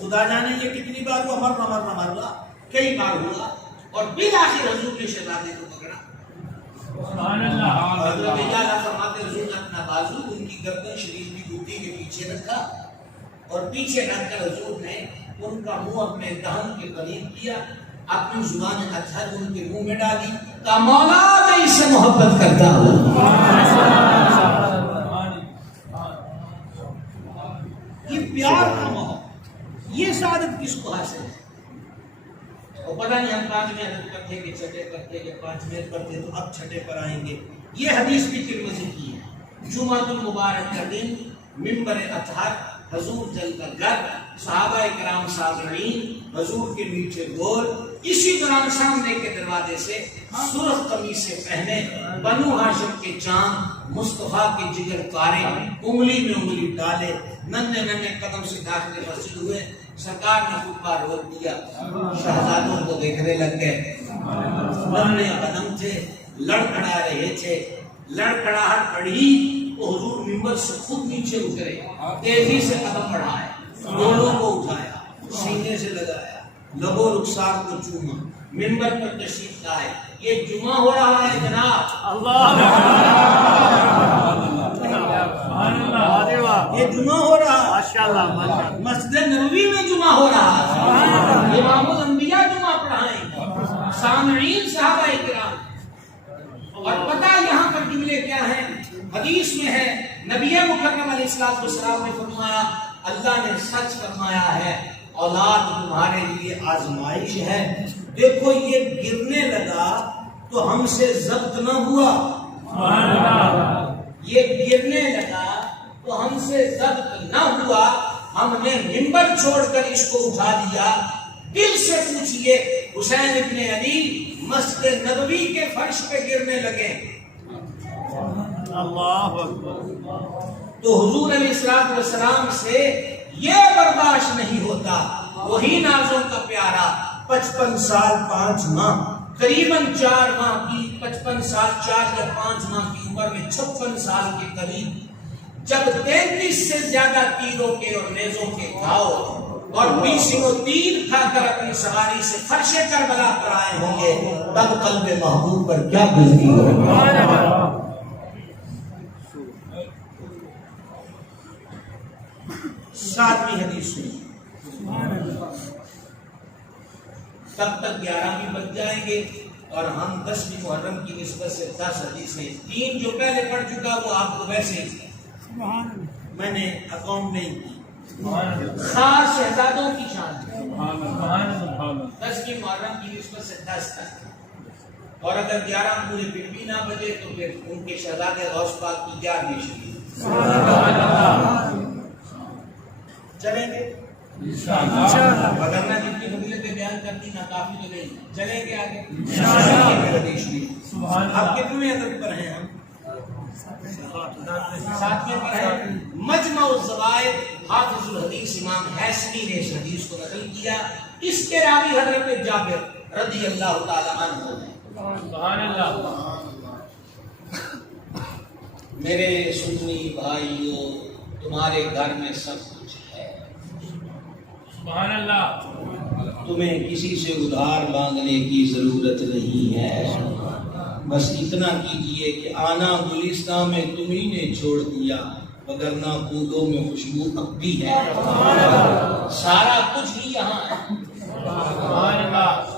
خدا جانے یہ کتنی بار ہوا, مرنا کئی بار ہوا, اور بالآخر حضور نے شہزادے کو پکڑا. حضرت اجازہ فرماتے حضور نے اپنا بازو ان کی گردن شریف کی گھٹی کے پیچھے رکھا, اور پیچھے رکھ کر حضور نے ان کا منہ اپنے دہن کے قریب کیا, اپنی زبان اطہر ان کے منہ میں ڈالی. کا مولا میں اس سے محبت کرتا ہوں. یہ پیار کا ماحول, یہ سعادت کس کو حاصل ہے؟ اور پتہ نہیں ہم 5 منٹ کرتے کہ چھٹے کرتے کہ 5 منٹ کرتے, تو اب چھٹے پر آئیں گے. یہ حدیث بھی ترمذی کی ہے. جمعۃ المبارک کا دن, منبر اطہر, حضور جل کر گھر, صحابہ کرام سامعین, حضور کے میٹھے بول. اسی دوران سامنے کے دروازے سے سرخ قمیص سے پہنے, بنو ہاشم کے چاند, مصطفیٰ کے جگر کارے, انگلی میں انگلی ڈالے, ننھے ننھے قدم سے داخل مسجد ہوئے. سرکار نے خطبہ روک دیا, شہزادوں کو دیکھنے لگ گئے. ننھے قدم تھے, لڑکھڑا رہے تھے. لڑکھڑاہٹ بڑھی تو حضور منبر سے خود نیچے اترے, تیزی سے قدم بڑھائے, دونوں کو اٹھایا, سینے سے لگایا, لبو رخسار کو چوما, منبر پر تشریف لائے. یہ جمعہ ہو رہا ہے جناب, یہ جمعہ ہو رہا ہے, مسجد نبوی میں جمعہ ہو رہا ہے. امام الانبیاء جمعہ پڑھائیں, سامعین صحابہ کرام. اور پتہ یہاں پر جملے کیا ہیں؟ حدیث میں ہے, نبی مکرم علیہ السلام نے فرمایا, اللہ نے سچ فرمایا ہے, اولاد تمہارے لیے آزمائش ہے. دیکھو یہ گرنے لگا تو ہم سے ضبط نہ ہوا, یہ گرنے لگا تو ہم سے ضبط نہ ہوا, ہم نے منبر چھوڑ کر اس کو اٹھا دیا. دل سے پوچھئے, حسین ابن علی مسجد نبوی کے فرش پہ گرنے لگے. اللہ اکبر. تو حضور علیہ السلام سے یہ برداشت نہیں ہوتا. وہی نازوں کا پیارا, 55 سال 5 ماہ, قریباً 4 ماہ کی, 55 سال 4 یا 5 ماہ کی عمر میں 56 سال کے قریب, جب 33 سے زیادہ تیروں کے اور نیزوں کے گھاؤ اور 20 تیر کھا کر اپنی سواری سے فرش کربلا پر آئے ہوں گے, تب قلب محبوب پر کیا گزری ہوگی. 7ویں حدیث سنی. تب تک 11 بھی بچ جائیں گے, اور ہم 10ویں محرم کی نسبت سے 10 حدیثیں, 3 جو پہلے پڑھ چکا وہ آپ کو ویسے میں نے اکاؤنٹ نہیں کی. خاص شہزادوں کی شان, 10ویں محرم کی نسبت سے 10 تک. اور اگر 11 پورے پھر بھی نہ بجے تو پھر ان کے شہزادے غوث پاک کی 11ویں شریف. چلیں گے وگرنہ جتنی فضیلتیں بیان کرتی نا کافی تو نہیں. چلیں گے آگے. اب کتنے عدد پر ہیں ہم؟ 7ویں پر ہیں. مجمع الزوائد, حافظ الحدیث امام حیثمی نے اس حدیث کو نقل کیا. اس کے راوی حضرت جابر رضی اللہ تعالی عنہ ہیں. سبحان اللہ. میرے سنی بھائیوں, تمہارے گھر میں سب کچھ ہے, سبحان اللہ. تمہیں کسی سے ادھار مانگنے کی ضرورت نہیں ہے. بس اتنا کیجئے کہ آنا گلستان میں تمہیں نے چھوڑ دیا, وگرنہ پھولوں میں خوشبو اب بھی ہے. سارا کچھ ہی یہاں ہے. سبحان اللہ.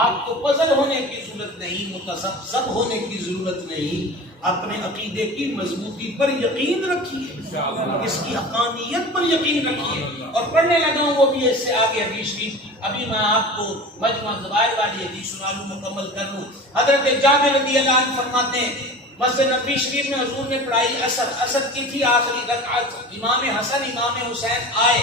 آپ کو پزل ہونے کی ضرورت نہیں, متذبذب ہونے کی ضرورت نہیں. اپنے عقیدے کی مضبوطی پر یقین رکھیے, اس کی حقانیت پر یقین رکھیے. اور پڑھنے لگا ہوں وہ بھی اس سے آگے حدیث شریف. ابھی میں آپ کو مجمع الزوائد والی حدیث سنا لوں, مکمل کر لوں. حضرت جابر رضی اللہ عنہ فرماتے ہیں, مسجد نبوی شریف میں حضور نے پڑھائی عصر کی تھی آخری رکعت. امام حسن امام حسین آئے,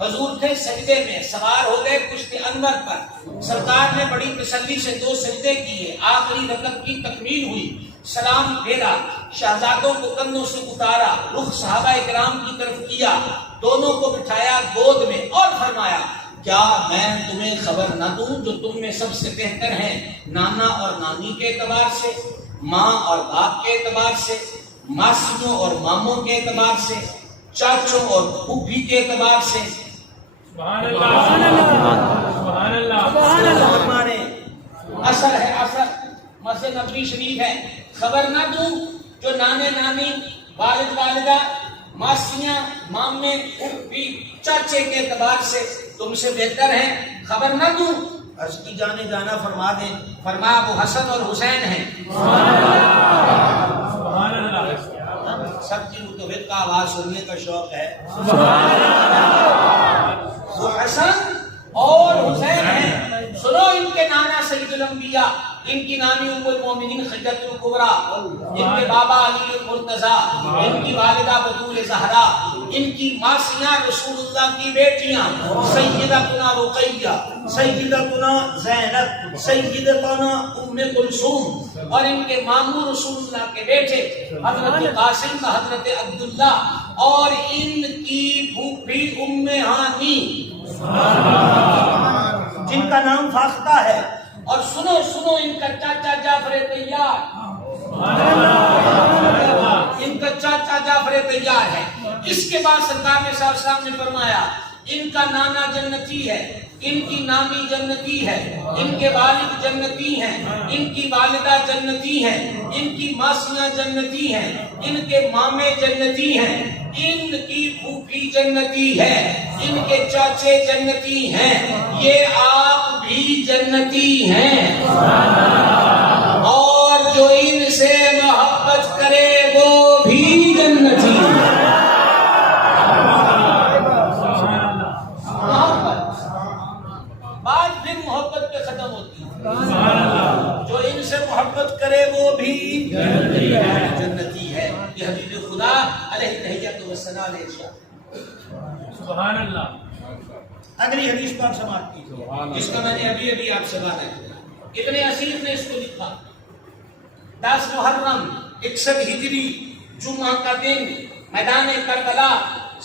حضور تھے سجدے میں, سوار ہو گئے کشت انور پر. سرکار نے بڑی تسلی سے 2 سجدے کیے, آخری رکعت کی تکمیل ہوئی. سلام پھیرا، شہزادوں کو کندھوں سے اتارا، رخ صحابہ کرام کی طرف کیا، دونوں کو بٹھایا گود میں اور فرمایا کیا میں تمہیں خبر نہ دوں جو تم میں سب سے بہتر ہیں، نانا اور نانی کے اعتبار سے، ماں اور باپ کے اعتبار سے، ماسیوں اور ماموں کے اعتبار سے، چاچوں اور پھوپھی کے اعتبار سے۔ سبحان اللہ سبحان اللہ ہمارے اثر ہے، اثر مسجد نبوی شریف ہے، خبر نہ دوں جو نانے نانی، والد والدہ، ماسیاں، مامے، پھوپھی، چاچے کے اعتبار سے تم سے بہتر ہیں، خبر نہ دوں؟ عرض کی جانے جانا فرما دیں، فرمایا وہ حسن اور حسین ہیں۔ سبحان اللہ سب کی متفق کا آواز سننے کا شوق ہے۔ وہ حسن اور حسین ہیں، سنو ان کے نانا سید الانبیاء، ان کی نانی ام المومنین خدیجہ الکبریٰ، ان کے بابا علی المرتضیٰ، ان کی والدہ بتول زہرا، ان کی ماسیاں رسول اللہ کی بیٹیاں سیدتنا رقیہ، سیدتنا زینب، سیدتنا ام کلثوم، اور ان کے ماموں رسول اللہ کے بیٹے حضرت قاسم و حضرت عبداللہ، اور ان کی پھوپھی ام ہانی جن کا نام فاختہ ہے، اور سنو سنو ان کا چاچا جعفر طیار، ان کا چاچا جعفر طیار ہے۔ اس کے بعد سرکار نے صلی اللہ علیہ وسلم نے فرمایا ان کا نانا جنتی ہے، ان کی نانی جنتی ہے، ان کے والد جنتی ہیں، ان کی والدہ جنتی ہیں، ان کی ماسیاں جنتی ہیں، ان کے مامے جنتی ہیں، ان کی پھوپھی جنتی ہے، ان کے چاچے جنتی ہیں، یہ آپ بھی جنتی ہیں، اور جو ان سے محبت کرے وہ بھی جنتی ہے۔ بات پھر محبت پہ ختم ہوتی ہے، جو ان سے محبت کرے وہ بھی جنتی ہے، یہ حبیب خدا علیہ تحیت و ثنا علیہ السلام۔ سبحان اللہ۔ اگلی حدیث پاک سماعت کیجیے، جس کا میں نے ابھی آپ سے بات کیا۔ ابن اسیر نے اس کو لکھا 10 محرم 61 ہجری جمعہ کا دن میدان کربلا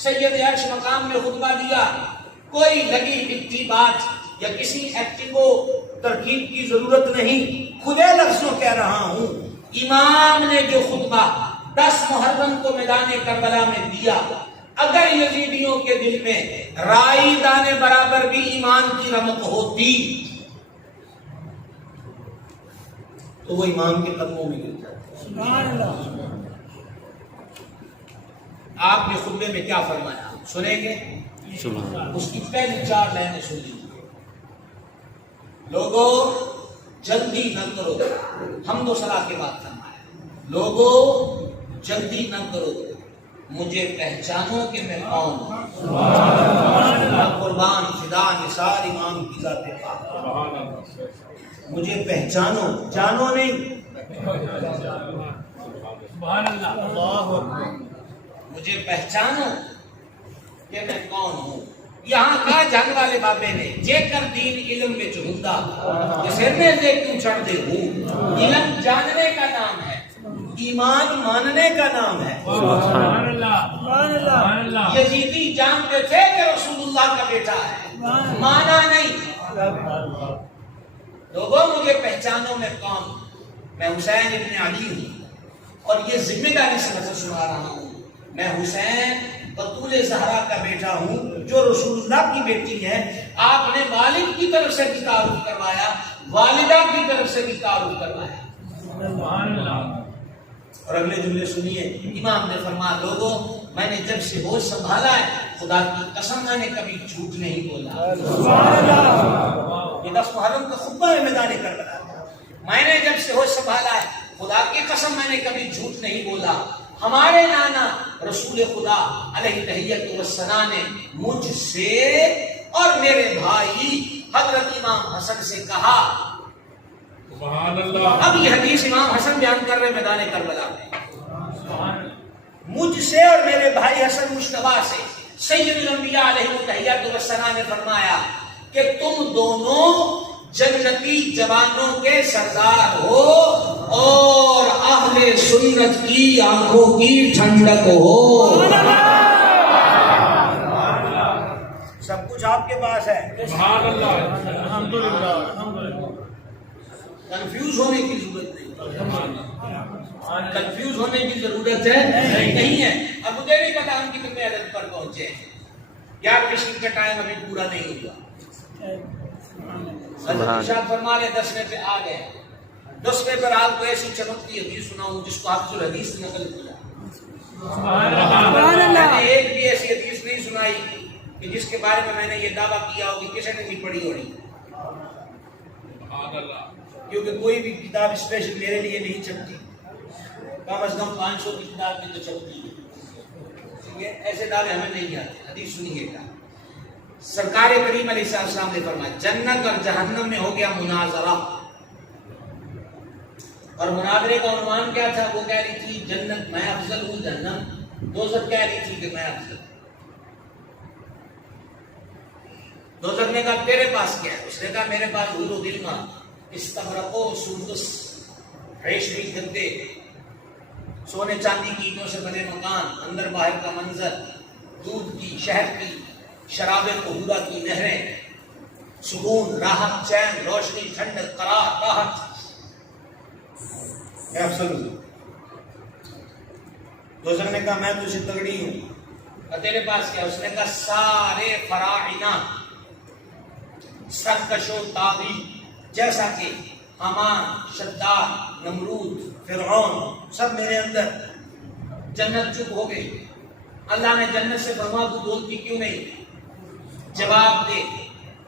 سید عرش مقام میں خطبہ دیا۔ کوئی لگی مٹی بات یا کسی ایکٹنگ و ترکیب کی ضرورت نہیں، کھلے لفظوں کہہ رہا ہوں، امام نے جو خطبہ 10 محرم کو میدان کربلا میں دیا، اگر یزیدیوں کے دل میں رائی دانے برابر بھی ایمان کی رمق ہوتی تو وہ امام کے قدموں میں گر جاتا۔ آپ نے خطبے میں کیا فرمایا سنیں گے؟ اس کی پہلی 4 لائنیں سن لیجیے۔ لوگوں جلدی نہ کرو، حمد و ثنا کے بعد فرمایا، لوگوں جلدی نہ کرو، مجھے پہچانو کہ میں کون ہوں، قربان فدا نثار امام کی ذات پاک، مجھے پہچانو، جانو نہیں، سبحان اللہ، مجھے پہچانو کہ میں کون ہوں۔ یہاں کہا جنگ والے بابے نے جے کر دین علم میں چہندہ جسے میں دے کیوں چھڑ دے ہوں، علم جاننے کا نام ہے، ایمان ماننے کا نام ہے۔ سبحان اللہ سبحان اللہ۔ یزیدی جانتے تھے کہ رسول اللہ کا بیٹا ہے، مانا نہیں۔ لوگوں مجھے پہچانو میں کون ہوں، میں حسین ابن علی ہوں، اور یہ ذمہ داری سے میں سنا رہا ہوں، میں حسین بطول زہرا کا بیٹا ہوں جو رسول اللہ کی بیٹی ہے۔ آپ نے والد کی طرف سے بھی تعارف کروایا، والدہ کی طرف سے بھی تعارف کروایا۔ سبحان اللہ۔ اور اگلے جملے سنیے، امام نے فرمایا لوگوں میں نے جب سے ہوش سنبھالا ہے خدا کی قسم میں نے کبھی جھوٹ نہیں بولا۔ یہ 10 محرم کا خطبہ ہے میدان کربلا، میں نے جب سے ہوش سنبھالا ہے خدا کی قسم میں نے کبھی جھوٹ نہیں بولا۔ ہمارے نانا رسول خدا علیہ تحیت و ثنا نے مجھ سے اور میرے بھائی حضرت امام حسن سے کہا۔ سبحان اللہ۔ اب یہ حدیث امام حسن بیان کر رہے میدان کربلا میں، سبحان اللہ۔ مجھ سے اور میرے بھائی حسن مشتبہ سے سید الانبیاء علیہ تحیت و ثنا نے فرمایا کہ تم دونوں جنتی جوانوں کے سردار ہو اور اہل سنت کی آنکھوں کی ٹھنڈک ہو. سب کچھ آپ کے پاس ہے. سبحان اللہ. الحمدللہ. الحمدللہ. کنفیوز ہونے کی ضرورت نہیں. کنفیوز ہونے کی ضرورت ہے نہیں ہے. اب مجھے نہیں پتا ہم کتنے عدد پر پہنچے ہیں. یار تشریف کا ٹائم ابھی پورا نہیں ہوا. ارشاد فرما رہے 10ویں پہ آ گئے. 10ویں پر آپ کو ایسی چمکتی حدیث سناؤں جس کو حافظ الحدیث نقل کیا. میں نے ایک بھی ایسی حدیث نہیں سنائی کہ جس کے بارے میں نے یہ دعویٰ کیا ہو کہ کسی نے نہیں پڑھی ہوگی. کیونکہ کوئی بھی کتاب اسپیشل میرے لیے نہیں چھپتی. کم از کم 500 کی کتاب کی تو چھپتی ہے. ایسے دعوے ہمیں نہیں آتے. حدیث سنیے گا. سرکار کریم علیہ السلام نے فرمایا جنت اور جہنم میں ہو گیا مناظرہ. اور مناظرے کا عنوان کیا تھا؟ وہ کہہ رہی تھی جنت میں افضل ہوں، جہنم دوزخ کہہ رہی تھی کہ میں افضل. دوزخ نے کہا تیرے پاس کیا ہے؟ اس نے کہا میرے پاس حور و غلمان، استبرق و سندس، ریشمی گدے، سونے چاندی کی اینٹوں سے بنے مکان، اندر باہر کا منظر، دودھ کی، شہد کی، شراب طہورہ کی نہریں، سکون، راحت، چین، روشنی، ٹھنڈک، قرار، راحت. میں افضل ہوں. دوزخ نے کہا میں تجھے تگڑی ہوں. اور تیرے پاس کیا؟ اس نے کہا سارے فراعنہ، سرکش و طاغی، جیسا کہ حامان، شداد، نمرود، فرعون، سب میرے اندر. جنت چپ ہو گئی. اللہ نے جنت سے فرما تو بولتی کیوں نہیں؟ جواب دے.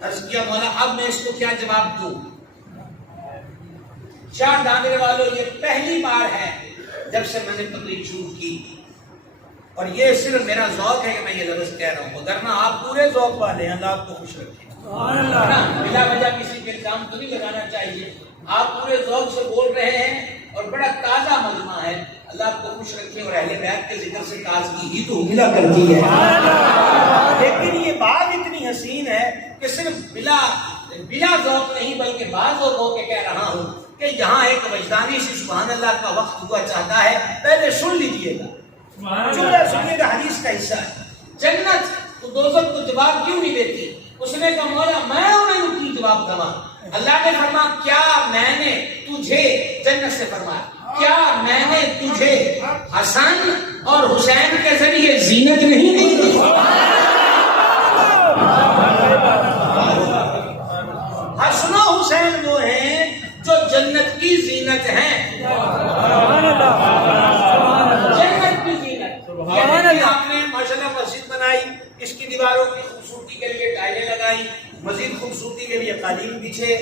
عرض کیا مولا اب میں اس کو کیا جواب دوں؟ شاہ دانگرے والوں یہ پہلی بار ہے جب سے میں نے تقریر شروع کی اور یہ صرف میرا ذوق ہے کہ میں یہ لفظ کہہ رہا ہوں. وگرنہ آپ پورے ذوق والے ہیں. اللہ آپ کو خوش رکھے. بلا وجہ کسی کے الزام تو نہیں لگانا چاہیے. آپ پورے ذوق سے بول رہے ہیں اور بڑا تازہ مجمع ہے. اللہ آپ کو خوش رکھے. اور اہل بیت کے ذکر سے تازگی ہی تو ملا کرتی ہے. لیکن یہ بات اتنی حسین ہے کہ صرف بلا ذوق نہیں بلکہ بعض ذوق ہو کے کہہ رہا ہوں کہ یہاں ایک وجدانی سی سبحان اللہ کا وقت ہوا چاہتا ہے. پہلے سن لیجئے گا. جملہ سنیے گا، حدیث کا حصہ ہے. جنت تو دوزخ کو جواب کیوں نہیں دیتی؟ اس نے کہا مولا میں انہیں کی جواب دوا. اللہ نے فرمایا کیا میں نے تجھے، جنت سے فرمایا کیا میں نے تجھے حسن اور حسین کے ذریعے زینت نہیں دی؟ حسن و حسین وہ ہیں جو جنت کی زینت ہیں. جنت کی زینت. آپ نے ماشاءاللہ مسجد بنائی، اس کی دیواروں کی خوبصورتی کے لیے ٹائلیں لگائی، مزید خوبصورتی کے لیے قالین بچھے.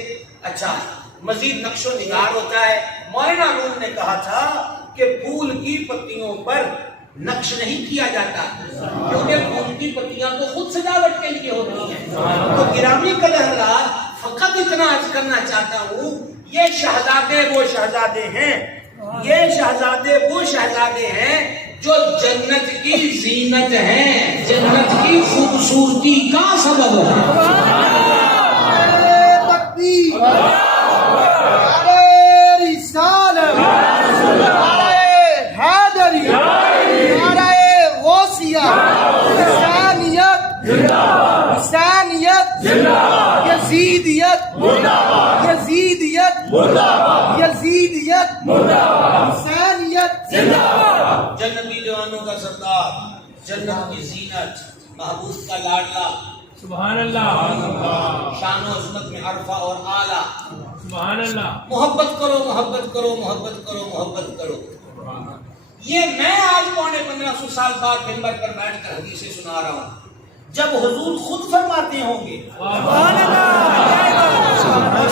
اچھا مزید نقش و نگار ہوتا ہے. مولانا روم نے کہا تھا کہ پھول کی پتیوں پر نقش نہیں کیا جاتا کیونکہ پھول کی پتیاں تو خود سجاوٹ کے لیے ہوتی ہیں. تو گرامی قدر حضرات فقط اتنا عرض کرنا چاہتا ہوں یہ شہزادے وہ شہزادے ہیں، یہ شہزادے وہ شہزادے ہیں جو جنت کی زینت ہیں، جنت کی خوبصورتی کا سبب ہے. جنتی جوانوں کا سردار، جنت کی زینت، محبوب کا لاڈلا، سبحان اللہ. شان و عظمت میں عرفہ اور اعلیٰ. سبحان اللہ. محبت کرو محبت کرو محبت کرو محبت کرو. یہ میں آج 1500 سال بعد منبر پر بیٹھ کر حدیثیں سنا رہا ہوں جب حضور خود فرماتے ہوں گے اور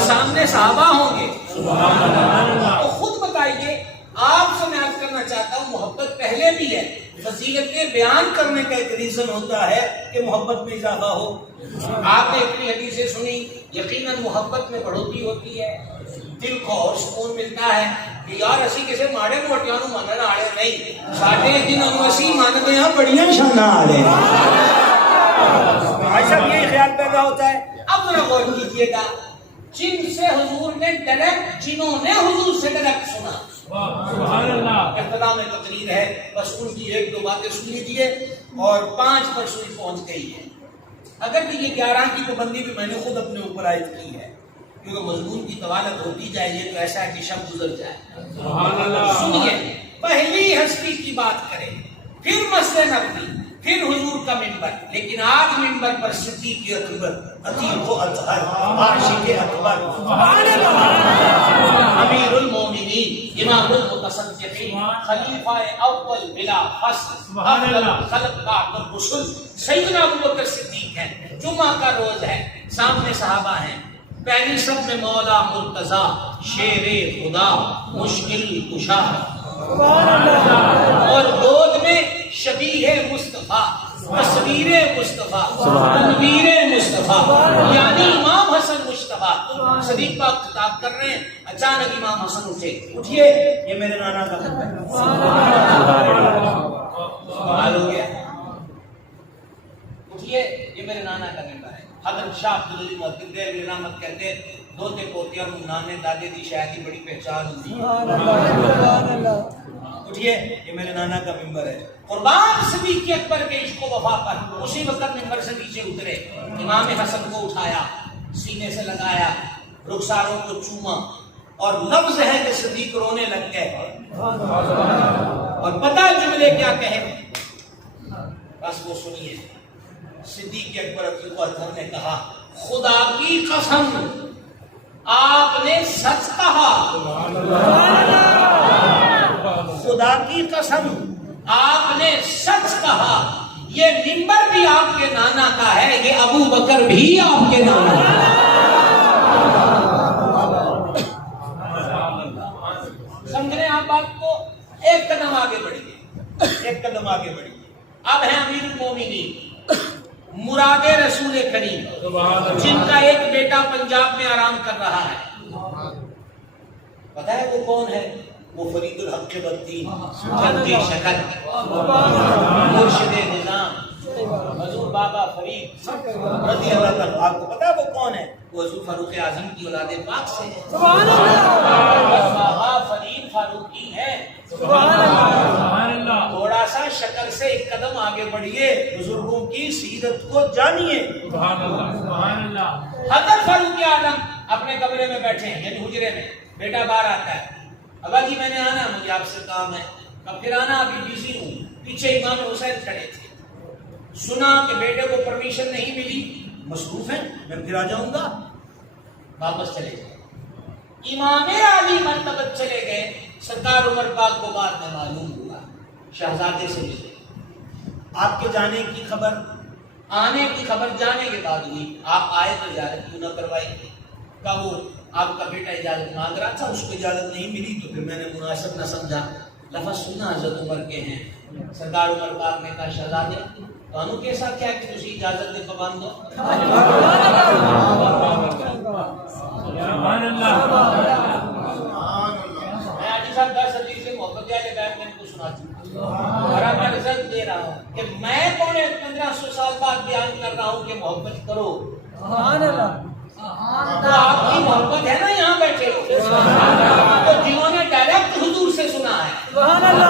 سامنے صحابہ ہوں گے تو خود بتائیے. آپ سے میں عرض کرنا چاہتا ہوں محبت پہلے بھی ہے. فضیلتیں بیان کرنے کا ایک ریزن ہوتا ہے کہ محبت میں اضافہ ہو. آپ نے اتنی حدیثیں سنی، یقیناً محبت میں بڑھوتری ہوتی ہے، دل کو اور سکون ملتا ہے کہ یار اسی کسی ماڑے موٹیاں نو منن والے نہیں، ساڈے جنہاں نو اسی منتے ہاں بڑیاں شاناں والے. بھائی صاحب یہی خیال پیدا ہوتا ہے. اب ذرا غور کیجیے گا جن سے حضور نے ڈائریکٹ، جنہوں نے حضور سے ڈائریکٹ سنا. سبحان اللہ. ابتدا میں تقریر ہے، بس ان کی ایک دو باتیں سن لیجیے اور 5 پر سوئی پہنچ گئی ہے. اگر کہ یہ 11 کی پابندی بھی میں نے خود اپنے اوپر عائد کی ہے، کیونکہ مضمون کی طوالت ہوتی جائے گی تو ایسا ہے کہ شب گزر جائے. سبحان اللہ. سنیے، پہلی ہستی کی بات کریں، پھر مسجد نبوی، پھر حضور کا منبر. لیکن آج منبر پر صدیق اکبر، عتیق و اطہر، عاشق اکبر، امیر المومنین، امام المتصدقین، خلیفہ اول بلا فصل، افضل الخلق بعد الرسل سیدنا ابوبکر صدیق ہیں. جمعہ کا روز ہے، سامنے صحابہ ہیں. پہلی صف میں مولا مرتضیٰ، شیر خدا، مشکل کشا، اور گود میں شبیہ مصطفیٰ، تصویر مصطفیٰ، تنویر مصطفیٰ، یعنی امام حسن مصطفیٰ. صدیق پاک خطاب کر رہے ہیں، اچانک امام حسن اٹھیے، یہ میرے نانا کا منبر ہے. سوال ہو گیا، اٹھیے، یہ میرے نانا کا منبر ہے. حضرت شاہ عبدالعلی محدث دہلوی رحمت کہتے ہیں، دوتے پوتے اور نانے دادے دی شاید ہی بڑی پہچان ہوتی ہے. اٹھیے، یہ میرے نانا کا منبر ہے. قربان صدیق اکبر کے عشق و وفا پر اسی وقت منبر سے نیچے اترے، امام حسن کو اٹھایا، سینے سے لگایا، رخساروں کو چوما، اور لفظ ہے کہ صدیق رونے لگ گئے. اور پتہ جملے کیا کہے، بس وہ سنیے. صدیق اکبر عتیق و اطہر نے کہا، خدا کی قسم آپ نے سچ کہا، خدا کی قسم آپ نے سچ کہا. یہ منبر بھی آپ کے نانا کا ہے، یہ ابو بکر بھی آپ کے نانا کا ہے. سمجھ رہے ہیں آپ بات کو؟ ایک قدم آگے بڑھیے، ایک قدم آگے بڑھیے. اب ہے امیر المومنین، مراد رسول کریم، جن کا ایک بیٹا پنجاب میں آرام کر رہا ہے. پتہ ہے وہ کون ہے؟ وہ فرید الحق بدین، جنتی شکل، مرشد نظام، حضور بابا فرید رضی اللہ عنہ. آپ کو پتہ ہے وہ کون ہے؟ وہ حضور فاروق اعظم کی اولاد پاک سے ہے. سبحان اللہ. بابا فرید فاروقی ہے. سبحان اللہ. تھوڑا سا شکل سے ایک قدم آگے بڑھیے، بزرگوں کی سیرت کو جانیے. سبحان اللہ. سبحان اللہ. حضرت فاروق اعظم اپنے کمرے میں بیٹھے ہیں، یعنی حجرے میں. بیٹا باہر آتا ہے، ابا جی میں نے آنا، مجھے آپ سے کام ہے. اب پھر آنا، ابھی بزی ہوں. پیچھے امام حسین کھڑے تھے، سنا کہ بیٹے کو پرمیشن نہیں ملی، مصروف ہیں، میں پھر آ جاؤں گا. واپس چلے گئے. امام علی مرتبت چلے گئے. سرکار عمر پاک کو بعد میں معلوم ہوا، شہزادے سے ملے. آپ کے جانے کی خبر، آنے کی خبر جانے کے بعد ہوئی. آپ آئے تو اجازت کیوں نہ کروائی؟ کہا وہ آپ کا بیٹا اجازت مانگ رہا تھا، اس کو اجازت نہیں ملی تو پھر میں نے مناسب نہ سمجھا. لفظ سننا حضرت عمر کے ہیں. سرکار عمر پاک نے کہا، شہزادے تانوں کیسا کیا کہ تسی اجازت دے پابند ہو؟ سبحان اللہ. میں آج صاحب 10 حدیث سے محبت یا لگائے میں ان کو سنا چکا اور اب میں رزلٹ دے رہا ہوں کہ میں 1500 سال بعد بیان کر رہا ہوں کہ محبت کرو. سبحان اللہ. تو آپ کی محبت ہے نا یہاں بیٹھے ہو، تو جنہوں نے ڈائریکٹ حضور سے سنا ہے. سبحان اللہ.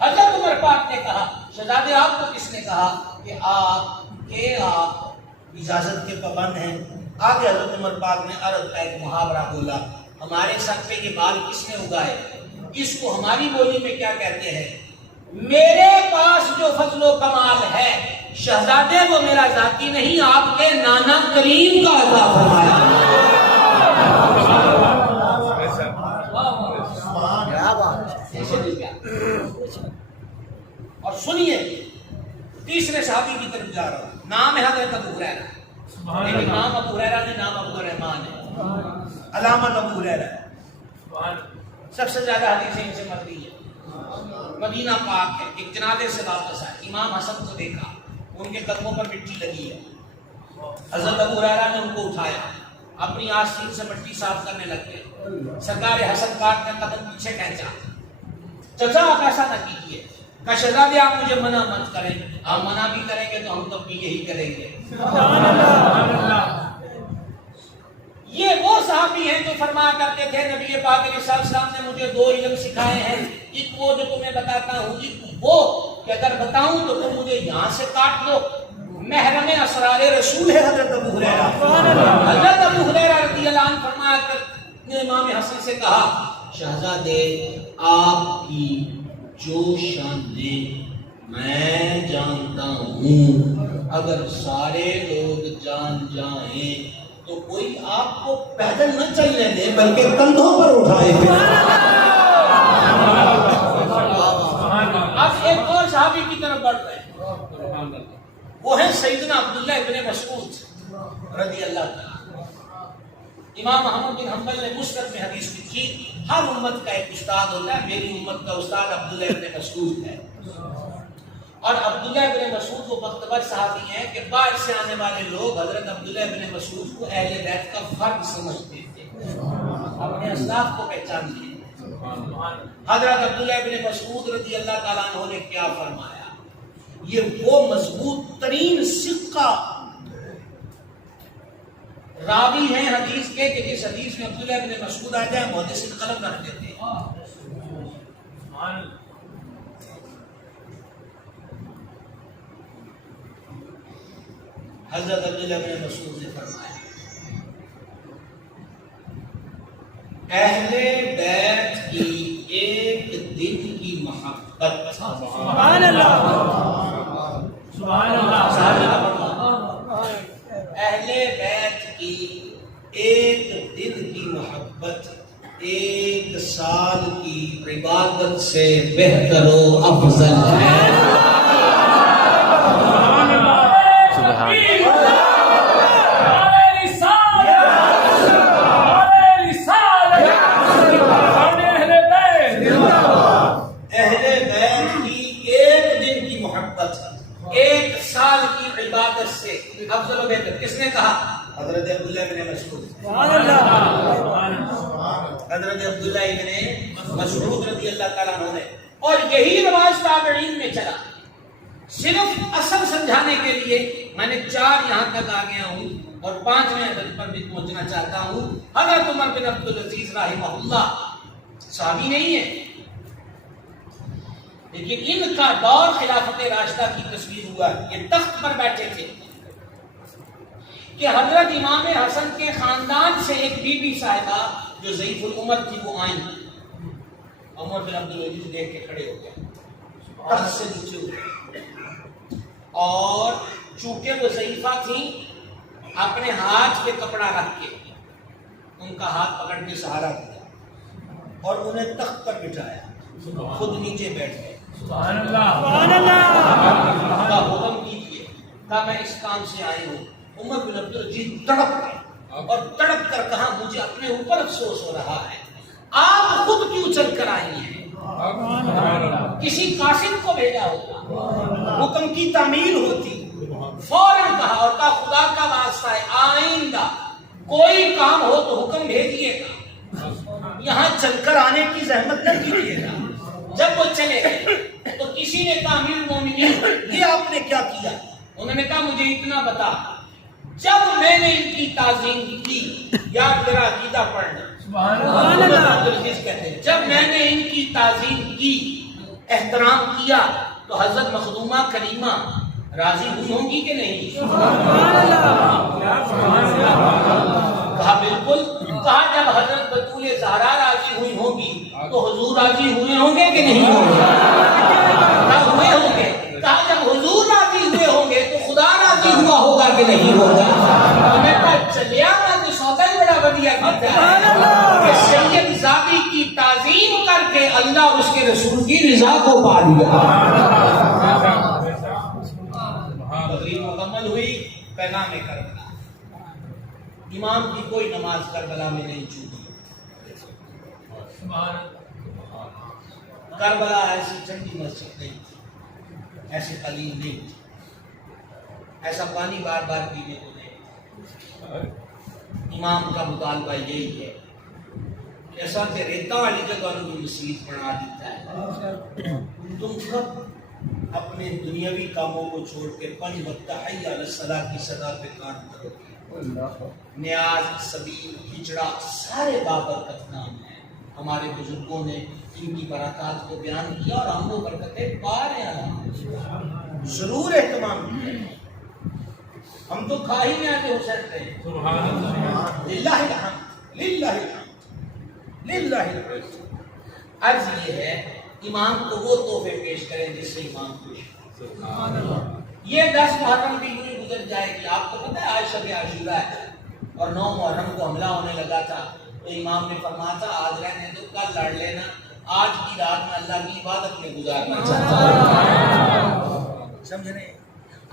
حضرت عمر پاک نے کہا، شہزادے آپ کو کس نے کہا کہ آپ اجازت کے پابند ہیں؟ آگے حضرت عمر پاک نے عرب کا ایک محاورہ بولا، ہمارے سر پہ یہ بال کس نے اگائے؟ اس کو ہماری بولی میں کیا کہتے ہیں؟ میرے پاس جو فضل و کمال ہے شہزادے وہ میرا ذاتی نہیں، آپ کے نانا کریم کا عطا فرمایا. اور سنیے، تیسرے صحابی کی طرف جا رہا ہوں. نام ہے حضرت ابو ہریرہ، لیکن نام ابو ہریرہ نہیں، نام ابو الرحمن ہے. علامت ابو ہریرہ ہے. سب سے زیادہ حدیثیں ان سے مروی ہے. مدینہ پاک ہے. ایک جنازے سے واپس آئے، امام حسن کو دیکھا، ان کے قدموں پر مٹی لگی ہے. حضرت ابو ہریرہ نے ان کو اٹھایا، اپنی آستین سے مٹی صاف کرنے لگ گئے. سرکار حسن پاک نے قدم پیچھے کھینچا، چچا آپ ایسا نہ کیجیے. کہ شہزادے آپ مجھے منع مت کریں، آپ منع بھی کریں گے تو ہم تب بھی یہی کریں گے. یہ وہ صحابی ہیں جو فرمایا کرتے تھے نبی پاک علیہ السلام نے مجھے 2 علم سکھائے ہیں، ایک وہ جو تمہیں بتاتا ہوں، ایک وہ کہ اگر بتاؤں تو تم مجھے یہاں سے کاٹ دو۔ محرم اسرار رسول ہے حضرت ابو ہریرہ۔ حضرت ابو ہریرہ رضی اللہ عنہ فرمایا کرتے نے امام حسن سے کہا، شہزادے آپ کی جو شان میں جانتا ہوں، اگر سارے لوگ جان جائیں تو کوئی آپ کو پیدل نہ چلنے دے بلکہ کندھوں پر اٹھائے۔ اب ایک اور صحابی کی طرف بڑھ رہے ہیں، وہ ہیں سیدنا عبداللہ ابن مسعود رضی اللہ تعالیٰ۔ امام احمد بن حنبل نے مسند میں حدیث لکھی، ہر امت کا ایک استاد ہوتا ہے، میری امت کا استاد عبداللہ ابن مسعود ہے۔ اور عبداللہ ابن مسعود وہ بختور صحابی ہیں کہ باہر سے آنے والے لوگ حضرت عبداللہ ابن مسعود کو اہل بیت کا فرد سمجھتے تھے، اپنے اسلاف کو پہچانتے تھے۔ حضرت عبداللہ ابن مسعود رضی اللہ تعالیٰ عنہ نے کیا فرمایا؟ یہ وہ مضبوط ترین سکہ راوی ہیں حدیث کے کہ جس حدیث میں عبداللہ ابن مسعود آ جائے محدثین قلم رکھ دیتے ہیں۔ حضرت عبداللہ ابن مسعود نے فرمایا، اہل بیت کی ایک دن کی محبت، سبحان اللہ، سبحان اللہ، اہل بیت کی ایک دن کی محبت 1 سال کی عبادت سے بہتر و افضل ہے۔ اہل بیت کی ایک دن کی محبت 1 سال کی عبادت سے افضل و بہتر۔ کس نے کہا؟ حضرت عبداللہ ابن مسعود۔ سبحان اللہ، حضرت عبداللہ ابن مسعود رضی اللہ تعالیٰ عنہ نے، اور یہی رواج تابعین میں چلا۔ صرف اصل سمجھانے کے لیے میں نے 4 یہاں تک آ گیا ہوں اور 5ویں حدیث پر بھی پہنچنا چاہتا ہوں۔ حضرت عمر بن عبدالعزیز رحمہ اللہ صحابی نہیں ہے، لیکن ان کا دور خلافت راشدہ کی تصویر ہوا، یہ تخت پر بیٹھے تھے کہ حضرت امام حسن کے خاندان سے ایک بی بی صاحبہ جو ضعیف العمر تھی وہ آئیں۔ عمر بن عبدالعزیز دیکھ کے کھڑے ہو گئے، تخت سے نیچے اترے، اور چونکہ وہ ضعیفہ تھیں اپنے ہاتھ پہ کپڑا رکھ کے ان کا ہاتھ پکڑ کے سہارا دیا اور انہیں تخت پر بٹھایا، خود نیچے بیٹھ گئے۔ سبحان اللہ، سبحان اللہ، کا حکم کیجیے، کہا میں اس کام سے آئی ہوں۔ عمر بن عبدالعزیز تڑپ گئے اور تڑپ کر کہا مجھے اپنے اوپر افسوس ہو رہا ہے، آپ خود کیوں چل کر آئی ہیں؟ کسی قاصد کو بھیجا ہوتا، حکم کی تعمیل ہوتی۔ فوراً کہا اور کہا خدا کا واسطہ ہے آئندہ کوئی کام ہو تو حکم بھیجیے گا، یہاں چل کر آنے کی زحمت نہ کیجیے گا۔ جب وہ چلے گئے تو کسی نے کہا امیر المومنین یہ آپ نے کیا کیا؟ انہوں نے کہا مجھے اتنا بتا، جب میں نے ان کی تعظیم کی، یا میرا عقیدہ پڑھنا، سبحان اللہ، کہتے ہیں جب میں نے ان کی تعظیم کی، احترام کیا تو حضرت مخدومہ کریمہ راضی ہوئی ہوں گی کہ نہیں؟ کہا بالکل۔ کہا جب حضرت بطول زہرا راضی ہوئی ہوں گی تو حضور راضی ہوئے ہوں گے کہ نہیں ہوں گے؟ کہا ہوئے ہوں گے۔ کہا جب حضور راضی ہوئے ہوں گے تو خدا راضی ہوا ہوگا کہ نہیں ہوگا؟ میں کہا چلیا میں تو سودا ہی بڑا ودیا کیتا ہے کہ سید زادی کی تعظیم کر کے اللہ اس کے رسول کی رضا کو پا لیا۔ تقریر مکمل ہوئی، پیغام کربلا، امام کی کوئی نماز کربلا میں نہیں چھوٹی۔ کربلا ایسی ٹھنڈی مسجد نہیں تھی، ایسی قلیل نہیں تھی، ایسا پانی بار بار پینے کو نہیں۔ امام کا مطالبہ یہی ہے کہ ایسا کہ ریتا والی جگہ نے مسجد بنا دیتا ہے، تم سب اپنے دنیاوی کاموں کو چھوڑ کے 5 وقت حی علی الصلاۃ کی صدا پہ کام کرو گے۔ نیاز، سبیل، ہجڑا سارے بابرکت نام ہیں. ہمارے بزرگوں نے ان کی برکات کو بیان کیا اور ہم وہ برکتیں پا رہے ہیں. ضرور اہتمام کیا. ہم تو کھا ہی میں آگے حسین رہے. سبحان اللہ. للہ الحمد، للہ الحمد، للہ الحمد. عرض یہ ہے امام کو وہ تحفے پیش کریں جس سے امام خوش. سبحان اللہ. یہ 10 محرم بھی یوں ہی گزر جائے گی. آپ کو پتہ ہے آج شب عاشورہ ہے اور 9 محرم کو حملہ ہونے لگا تھا تو امام نے فرمایا تھا آج رہنے دو، کل لڑ لینا، آج کی رات میں اللہ کی عبادت میں گزارنا چاہتا ہوں. سمجھ رہے ہیں؟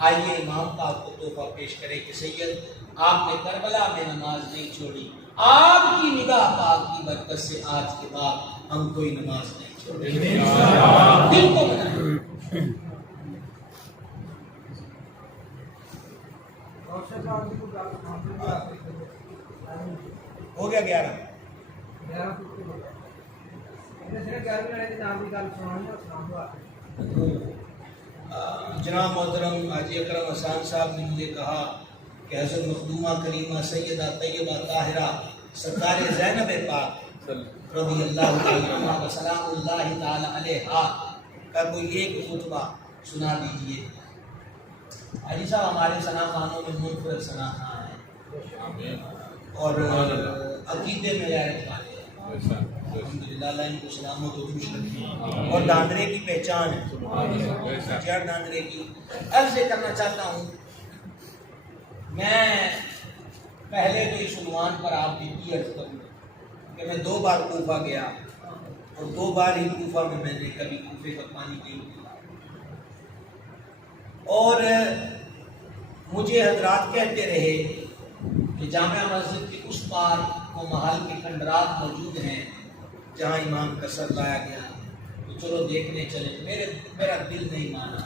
آئیے امام کا آپ کو تحفہ پیش کرے کہ سید آپ نے کربلا میں نماز نہیں چھوڑی، آپ کی نگاہ پاک کی برکت سے آج کے بعد ہم کوئی نماز نہیں چھوڑیں. دل کو بنائیں. ہو گیا 11. جناب محترم حاجی اکرم حسان صاحب نے مجھے کہا کہ حضرت مخدومہ کریمہ سیدہ طیبہ طاہرہ سرکار زینب پاک رضی اللہ تعالی عنہا و سلام اللہ تعالی علیہا کا کوئی ایک خطبہ سنا دیجئے. حاجی صاحب ہمارے ثنا خانوں میں منفرد ثنا خان ہیں اور عقیدے میں غیرت والے ہیں. الحمدللہ اللہ ان کو سلامت و خوش رکھے اور داندرے کی پہچان ہے. چیئر داندرے کی. عرض کرنا چاہتا ہوں میں پہلے تو اس عنوان پر آپ کی عرض کروں کہ میں 2 بار کوفہ گیا اور 2 بار ہی کوفہ میں نے کبھی کوفے کا پانی نہیں پیا. اور مجھے حضرات کہتے رہے کہ جامعہ مسجد کے اس پار وہ محل کے کھنڈرات موجود ہیں جہاں امام کا سر لایا گیا تو چلو دیکھنے چلے. میرا دل نہیں مانا.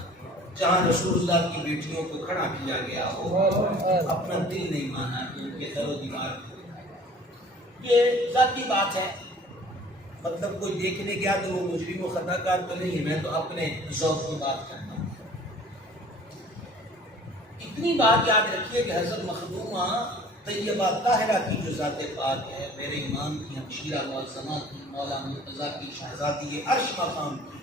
جہاں رسول اللہ کی بیٹیوں کو کھڑا کیا گیا ہو اپنا دل نہیں مانا کہ ان کے در و دیوار. یہ ذاتی بات ہے. مطلب کوئی دیکھنے گیا تو وہ مجرم و خطا کار تو نہیں ہے. میں تو اپنے ذوق کی بات کرتا ہوں. اتنی بات یاد رکھیے کہ حضرت مخدومہ طیبہ طاہرہ کی جو ذات پاک ہے، میرے امام کی ہمشیرہ معظمہ کی، مولا مرتضیٰ کی شہزادی عرش مقام کی،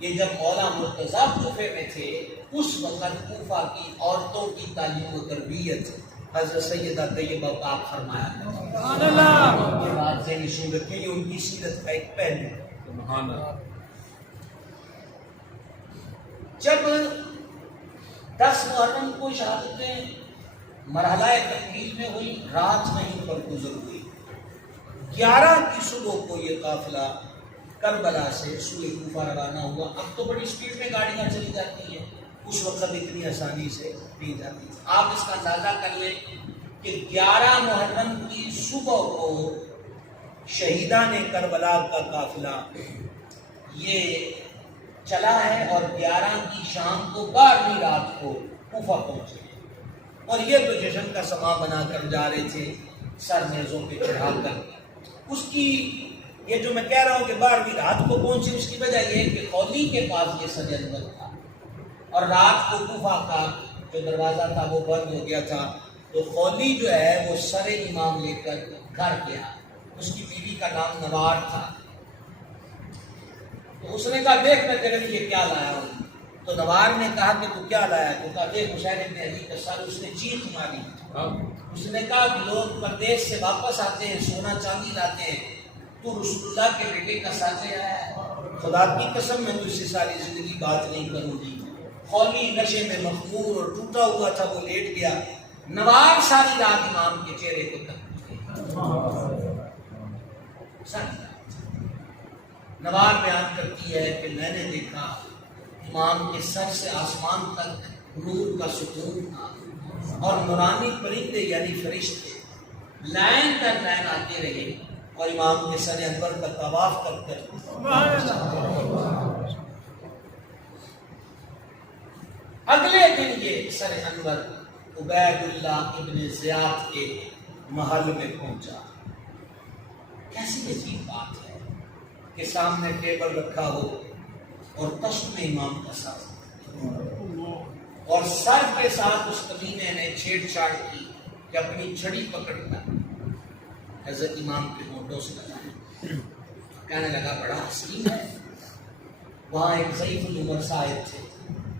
یہ جب مولا مرتضیٰ کوفے میں تھے اس وقت کوفہ کی عورتوں کی تعلیم و تربیت حضرت سیدہ طیبہ پاک فرمایا تھا. یہ بات ذہنی سن رکھیں، یہ ان کی سیرت کا ایک پہلو ہے. سبحان اللہ. جب 10 محرم کو شہادتیں مرحلہ تکمیل میں ہوئی، رات وہیں پر گزر ہوئی. 11 کی صبح کو یہ قافلہ کربلا سے سوئے کوفہ روانہ ہوا. اب تو بڑی سپیڈ میں گاڑیاں چلی جاتی ہیں، اس وقت اتنی آسانی سے نہیں جاتی. آپ اس کا اندازہ کر لیں کہ 11 محرم کی صبح کو شہیدان کربلا کا قافلہ یہ چلا ہے اور 11 کی شام کو 12ویں رات کو کوفہ پہنچے. اور یہ تو جشن کا سما بنا کر جا رہے تھے سر نیزوں پہ چڑھا کر. اس کی یہ جو میں کہہ رہا ہوں کہ 12ویں رات کو پہنچے، اس کی وجہ یہ ہے کہ خولی کے پاس یہ سجن تھا اور رات کو کوفہ کا جو دروازہ تھا وہ بند ہو گیا تھا. تو خولی جو ہے وہ سر امام لے کر گھر گیا. اس کی بیوی کا نام نوار تھا. تو اس نے کہا دیکھ میں تیرے لیے کیا لایا ہوں. تو نوار نے کہا کہ تو کیا لایا؟ تو کہا دیکھ حسین ابن علی کا سر. اس نے چیخ ماری. اس نے کہا کہ لوگ پردیس سے واپس آتے ہیں، سونا چاندی لاتے ہیں، تو رسول اللہ کے بیٹے کا سر لے آیا ہے. خدا کی قسم میں تجھ سے ساری زندگی بات نہیں کروں گی. خولی نشے میں مخمور اور ٹوٹا ہوا تھا، وہ لیٹ گیا. نوار ساری رات امام کے چہرے کو تک نوار بیان کرتی ہے کہ میں نے دیکھا امام کے سر سے آسمان تک نور کا ستون تھا اور نورانی پرندے یعنی فرشتے لائن در لائن آتے رہے اور امام کے سر انور کا طواف کرتے. اگلے دن یہ سر انور عبید اللہ ابن زیاد کے محل میں پہنچا. کیسی عجیب بات ہے کہ سامنے ٹیبل رکھا ہو اور تشت میں امام کا سر اور سر کے ساتھ اس کمینے نے چھیڑ چھاڑ کی کہ اپنی چھڑی پکڑ کر حضرت امام کے ہونٹوں سے لگایا. کہنے لگا بڑا حسین ہے. وہاں ایک ضعیف العمر صاحب تھے،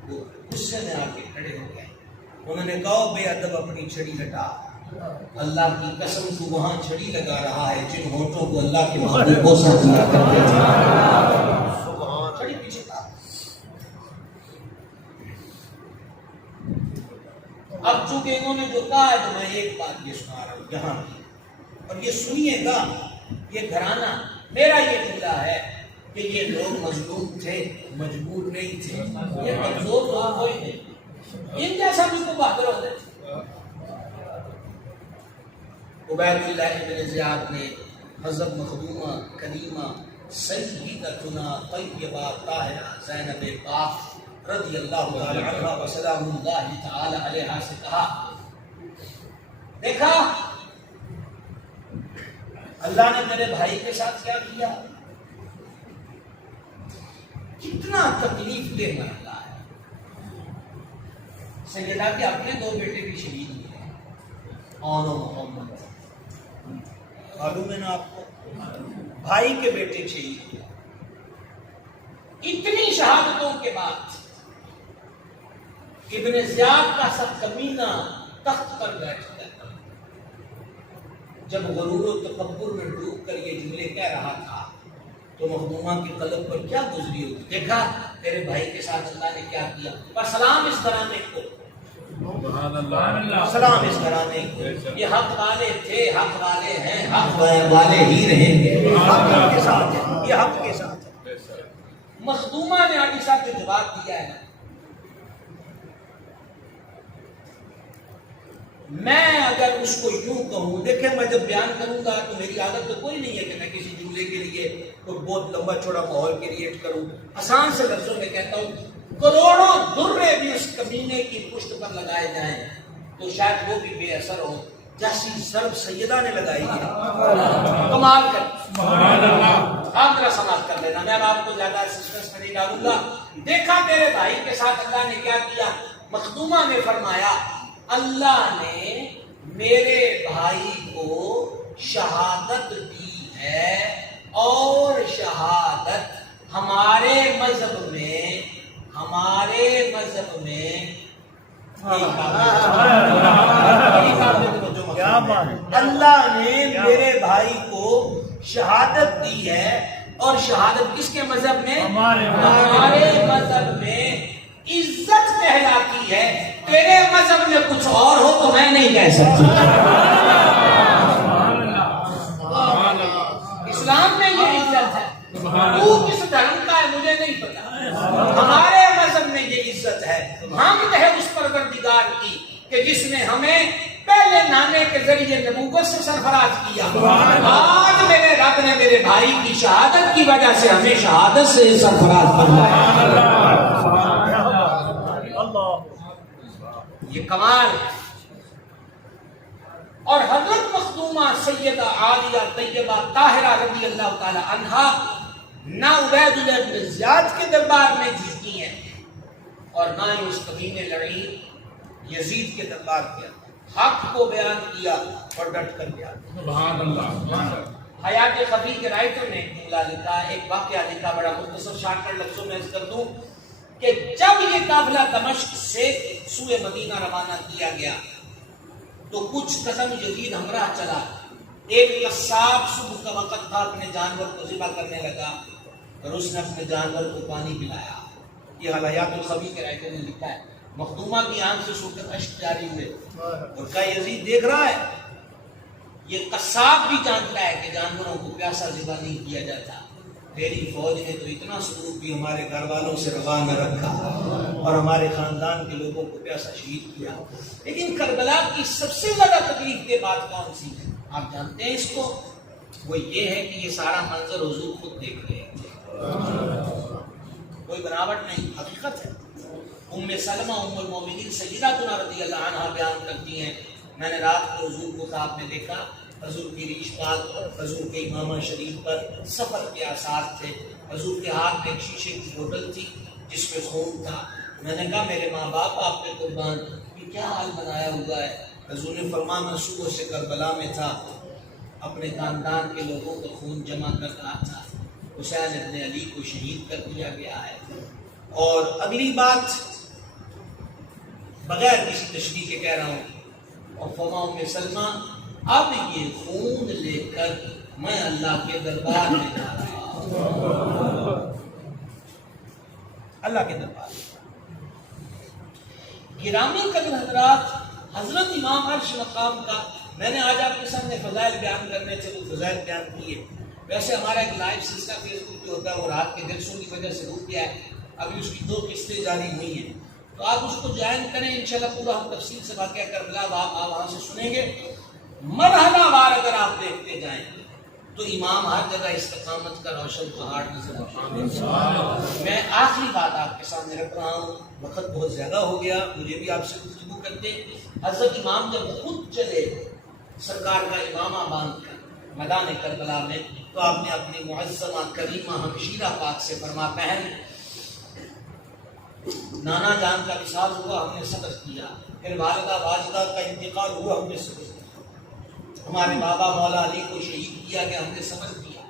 وہ غصے میں آ کے کھڑے ہو گئے. انہوں نے کہا بے ادب اپنی چھڑی ہٹا. اللہ کی قسم تو وہاں چھڑی لگا رہا ہے جن ہونٹوں کو اللہ کے محبوب بوسہ دیا کرتے تھے. چھڑی پیچھے تھا. اب چونکہ انہوں نے جو کہا ہے تو میں ایک بات یہ سنا رہا ہوں یہاں کی، اور یہ سنیے گا. یہ گھرانہ میرا یہ جملہ ہے کہ یہ لوگ مظلوم تھے، مجبور نہیں تھے. یہ کمزور لوگ کوئی نہیں، ان جیسا بھی کو بہادر ہوتے تھے. عبید اللہ ابن زیاد نے حضرت مخدومہ کریمہ سیدتنا طیبہ طاہرہ زینب پاک رضی اللہ تعالی عنہ و سلام اللہ تعالی علیہا سے کہا، دیکھا اللہ نے میرے بھائی کے ساتھ کیا کیا، کتنا تکلیف دہ مرحلہ ہے. سیدہ کے اپنے 2 بیٹے بھی شہید ہوئے، اون و محمد. معلوم ہے نا آپ کو، بھائی کے بیٹے شہید ہوئے. اتنی شہادتوں کے بعد ابن زیاد کا سب کمینہ تخت پر بیٹھ گیا. جب غرور و تکبر میں ڈوب کر یہ جملے کہہ رہا تھا تو مخدومہ کی قلب پر کیا گزری ہوگی. دیکھا تیرے بھائی کے ساتھ اللہ نے کیا کیا. پر سلام اس گھرانے کو، سلام اس گھرانے کو. یہ حق والے تھے، حق والے ہیں، حق والے ہی رہیں گے. حق کے ساتھ ہے، یہ حق کے ساتھ ہے. مخدومہ نے علی صاحب جو جواب دیا ہے نا، میں اگر اس کو یوں کہوں، دیکھیں میں جب بیان کروں گا تو میری عادت تو کوئی نہیں ہے کہ میں کسی جملے کے لیے کوئی بہت لمبا چوڑا ماحول کریٹ کروں. آسان سے لفظوں میں کہتا ہوں، کروڑوں درے بھی اس کمینے کی پشت پر لگائے جائیں تو شاید وہ بھی بے اثر ہو جیسی ضرب سیدہ نے لگائی ہے. کمال کر. آپ ذرا سماعت کر لینا، میں اب آپ کو زیادہ سسپنس میں نہیں ڈالوں گا. دیکھا تیرے بھائی کے ساتھ اللہ نے کیا کیا. مخدومہ نے فرمایا اللہ نے میرے بھائی کو شہادت دی ہے، اور شہادت ہمارے مذہب میں اللہ نے میرے بھائی کو شہادت دی ہے، اور شہادت کس کے مذہب میں؟ ہمارے مذہب میں عزت کہلاتی ہے. تیرے مذہب میں کچھ اور ہو تو میں نہیں کہہ سکتی. اسلام میں یہ عزت ہے. تو کس دھرم کا ہے مجھے نہیں پتا، ہمارے مذہب میں یہ عزت ہے. حمد ہے اس پروردگار کی کہ جس نے ہمیں پہلے نانے کے ذریعے نبوت سے سرفراز کیا. آج میرے رب نے میرے بھائی کی شہادت کی وجہ سے ہمیں شہادت سے سرفراز فرمایا. یہ کمال. اور حضرت مخدومہ سیدہ عالیہ طیبہ طاہرہ رضی اللہ تعالی عنہا نہ عبید اللہ بن زیاد کے دربار میں جیتی ہیں، اور نہ ہی اس کمینے لعین یزید کے دربار کے اندر. حق کو بیان کیا اور ڈٹ کر گیا. سبحان اللہ. حیات خفی کے رائٹر نے جملہ لکھا، ایک واقعہ لکھا، بڑا مختصر شارٹ کٹ لفظوں میں عرض کر دوں کہ جب یہ قافلہ دمشق سے سوئے مدینہ روانہ کیا گیا تو کچھ قدم یزید ہمراہ چلا. ایک قصاب صبح کا وقت تھا، اپنے جانور کو ذبح کرنے لگا اور اس نے اپنے جانور کو پانی پلایا. یہ حیات الخفی کے رائٹر نے لکھا ہے. مخدومہ کی آنکھ سے سوکھر اشک جاری ہوئے اور کہا یزید دیکھ رہا ہے، یہ قصاب بھی جانتا ہے کہ جانوروں کو پیاسا ذبح نہیں کیا جاتا. تیری فوج نے تو اتنا سلوک بھی ہمارے گھر والوں سے روا میں رکھا اور ہمارے خاندان کے لوگوں کو پیاسا شہید کیا. لیکن کربلا کی سب سے زیادہ تکلیف کے بات کون سی ہے آپ جانتے ہیں اس کو؟ وہ یہ ہے کہ یہ سارا منظر حضور خود دیکھ رہے تھے، کوئی بناوٹ نہیں، حقیقت ہے. ام سلمہ ام المومنین سیداتنا رضی اللہ عنہا بیان کرتی ہیں، میں نے رات کو حضور کو خواب میں دیکھا، حضور کی ریش پاک حضور کے امامہ شریف پر سفر کے آثار تھے. حضور کے ہاتھ میں ایک شیشے کی بوتل تھی جس میں خون تھا. میں نے کہا میرے ماں باپ آپ کے قربان، یہ کیا حال بنایا ہوا ہے؟ حضور نے فرمایا میں صبح سے کربلا میں تھا، اپنے خاندان کے لوگوں کو خون جمع کر رہا تھا، حسین ابن علی کو شہید کر دیا گیا ہے۔ اور اگلی بات بغیر کسی تشریح کے کہہ رہا ہوں، اور فرماؤں میں سلمہ اب یہ خون لے کر میں اللہ کے دربار میں جا رہا ہوں، اللہ کے دربار میں۔ گرامی قدر حضرات، حضرت امام عرش مقام کا میں نے آج آپ کے سامنے فضائل بیان کرنے تھے، وہ فضائل بیان کیے۔ ویسے ہمارا ایک لائیو سلسلہ فیس بک جو ہوتا ہے وہ رات کے جلسوں کی وجہ سے رک گیا ہے، ابھی اس کی 2 قسطیں جاری ہوئی ہیں، تو آپ اس کو جوائن کریں، انشاءاللہ پورا ہم تفصیل سے واقعہ کربلا آپ وہاں سے سنیں گے۔ مرحلہ وار اگر آپ دیکھتے جائیں تو امام ہر جگہ استقامت کا روشن پہاڑ نظر آتا ہے۔ میں آخری بات آپ کے سامنے رکھ رہا ہوں، وقت بہت زیادہ ہو گیا، مجھے بھی آپ سے گفتگو کرتے۔ حضرت امام جب خود چلے سرکار کا امامہ باندھ کر میدان کربلا میں، تو آپ نے اپنی معظمہ کریمہ ہمشیرہ پاک سے فرمایا بہن نانا جان کا وصال ہوا، ہم نے صبر کیا، پھر والدہ واجدہ کا انتقال ہوا، ہم نے صبر کیا، ہمارے بابا مولا علی کو شہید کیا گیا، ہم نے صبر کیا،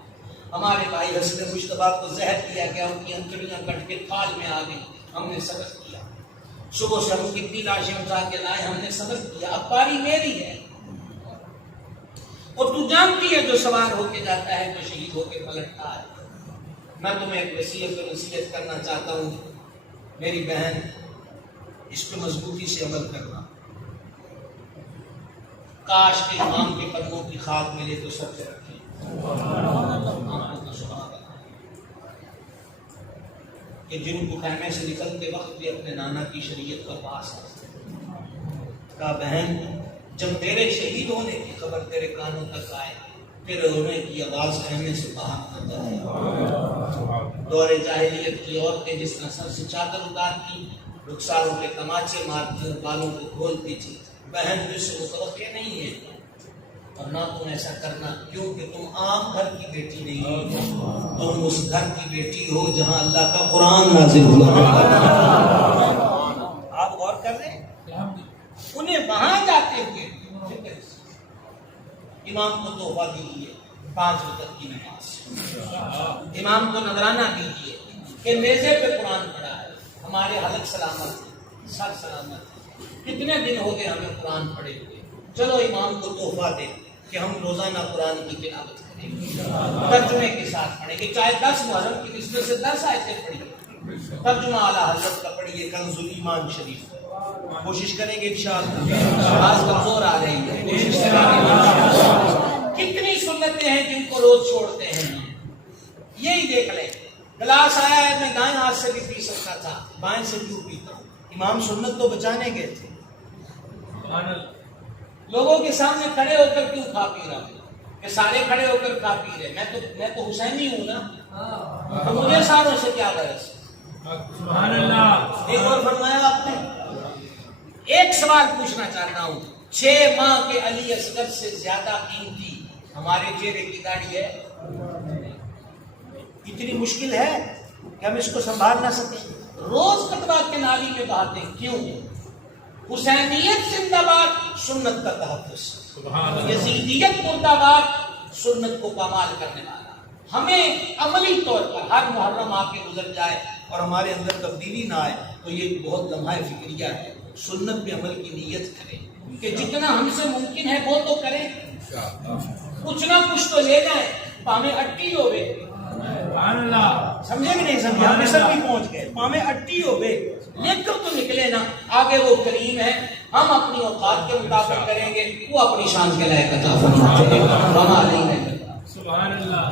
ہمارے بھائی حسن مشتبہ کو زہر دیا گیا، ان کی انتڑیاں کٹ کے کھال میں آ گئی، ہم نے صبر کیا، صبح سے ہم کتنی لاشیں اٹھا کے لائے، ہم نے صبر کیا، اب باری میری ہے، اور تو جانتی ہے جو سوار ہو کے جاتا ہے تو شہید ہو کے پلٹتا ہے۔ میں تمہیں ایک وصیت کرنا چاہتا ہوں میری بہن، اس پہ مضبوطی سے عمل کرنا، کاش کے امام کے قدموں کی خاک ملے تو سب سے رکھیں، کہ جن کو خیمے سے نکلتے وقت بھی اپنے نانا کی شریعت کا پاس ہے، کہا بہن جب تیرے شہید ہونے کی خبر تیرے کانوں تک آئے، پھر رونے کی آواز خیمے سے باہر نہ جائے۔ دور جاہلیت کی عورتیں جس طرح سر سے چادر اتارتی، رخساروں کے تماچے مارتی اور بالوں کو کھولتی تھی، بہن مجھ سے متوقع نہیں ہے، اور نہ تم ایسا کرنا، کیونکہ تم عام گھر کی بیٹی نہیں، تم اس گھر کی بیٹی ہو جہاں اللہ کا قرآن نازل ہوا۔ آپ غور کر رہے ہیں، انہیں وہاں جاتے ہوئے امام کو تحفہ دیجیے 5 وقت کی نماز، امام کو نذرانہ دیجیے کہ نیزے پہ قرآن پڑھا ہے، ہمارے حلق سلامت ہے، سر سلامت ہے، کتنے دن ہو گئے ہمیں قرآن پڑھے ہوئے، چلو امام کو تحفہ دیں کہ ہم روزانہ قرآن کی تلاوت کریں گے، ترجمے کے ساتھ پڑھیں گے، چاہے 10 محرم کی نسبت سے 10 آیتیں پڑھیے، ترجمہ اعلیٰ حضرت کا پڑھیے، کنز الایمان شریف، کوشش کریں گے انشاءاللہ، آج کمزور آ رہی ہے، کوشش کریں گے۔ کتنی سنتیں ہیں جن کو روز چھوڑتے ہیں، یہی دیکھ لیں، گلاس آیا ہے میں دائیں ہاتھ سے بھی پی سکتا تھا، بائیں سے کیوں پیتا ہوں؟ امام سنت تو بچانے گئے تھے، لوگوں کے سامنے کھڑے ہو کر کیوں کھا پی رہا ہوں کہ سارے کھڑے ہو کر کھا پی رہے، میں تو حسینی ہوں نا، تو مجھے ساروں سے کیا غرض؟ سبحان اللہ۔ ایک اور فرمایا آپ نے، ایک سوال پوچھنا چاہتا ہوں، 6 ماہ کے علی اصغر سے زیادہ قیمتی ہمارے چہرے کی داڑھی ہے، اتنی مشکل ہے کہ ہم اس کو سنبھال نہ سکیں، روز کتبہ کے نالی میں بہاتے، کیوں؟ حسینیت زندہ باد، سنت کا تحفظ، یزیدیت مردہ باد، سنت کو پامال کرنے والا۔ ہمیں عملی طور پر ہر محرم آ کے گزر جائے اور ہمارے اندر تبدیلی نہ آئے تو یہ بہت لمحہ فکریہ ہے، سنت پہ عمل کی نیت کریں کہ جتنا ہم سے ممکن ہے وہ تو کریں، کچھ نہ کچھ تو لے جائیں، پامے اٹی ہوئے، سمجھے کہ نہیں سمجھے؟ ہم مصر بھی پہنچ گئے، پامے اٹی ہوئے، لے کر تو نکلے نا، آگے وہ کریم ہے، ہم اپنی اوقات کے مطابق کریں گے، وہ اپنی شان کے لائق عطا فرماتے ہیں۔ سبحان اللہ۔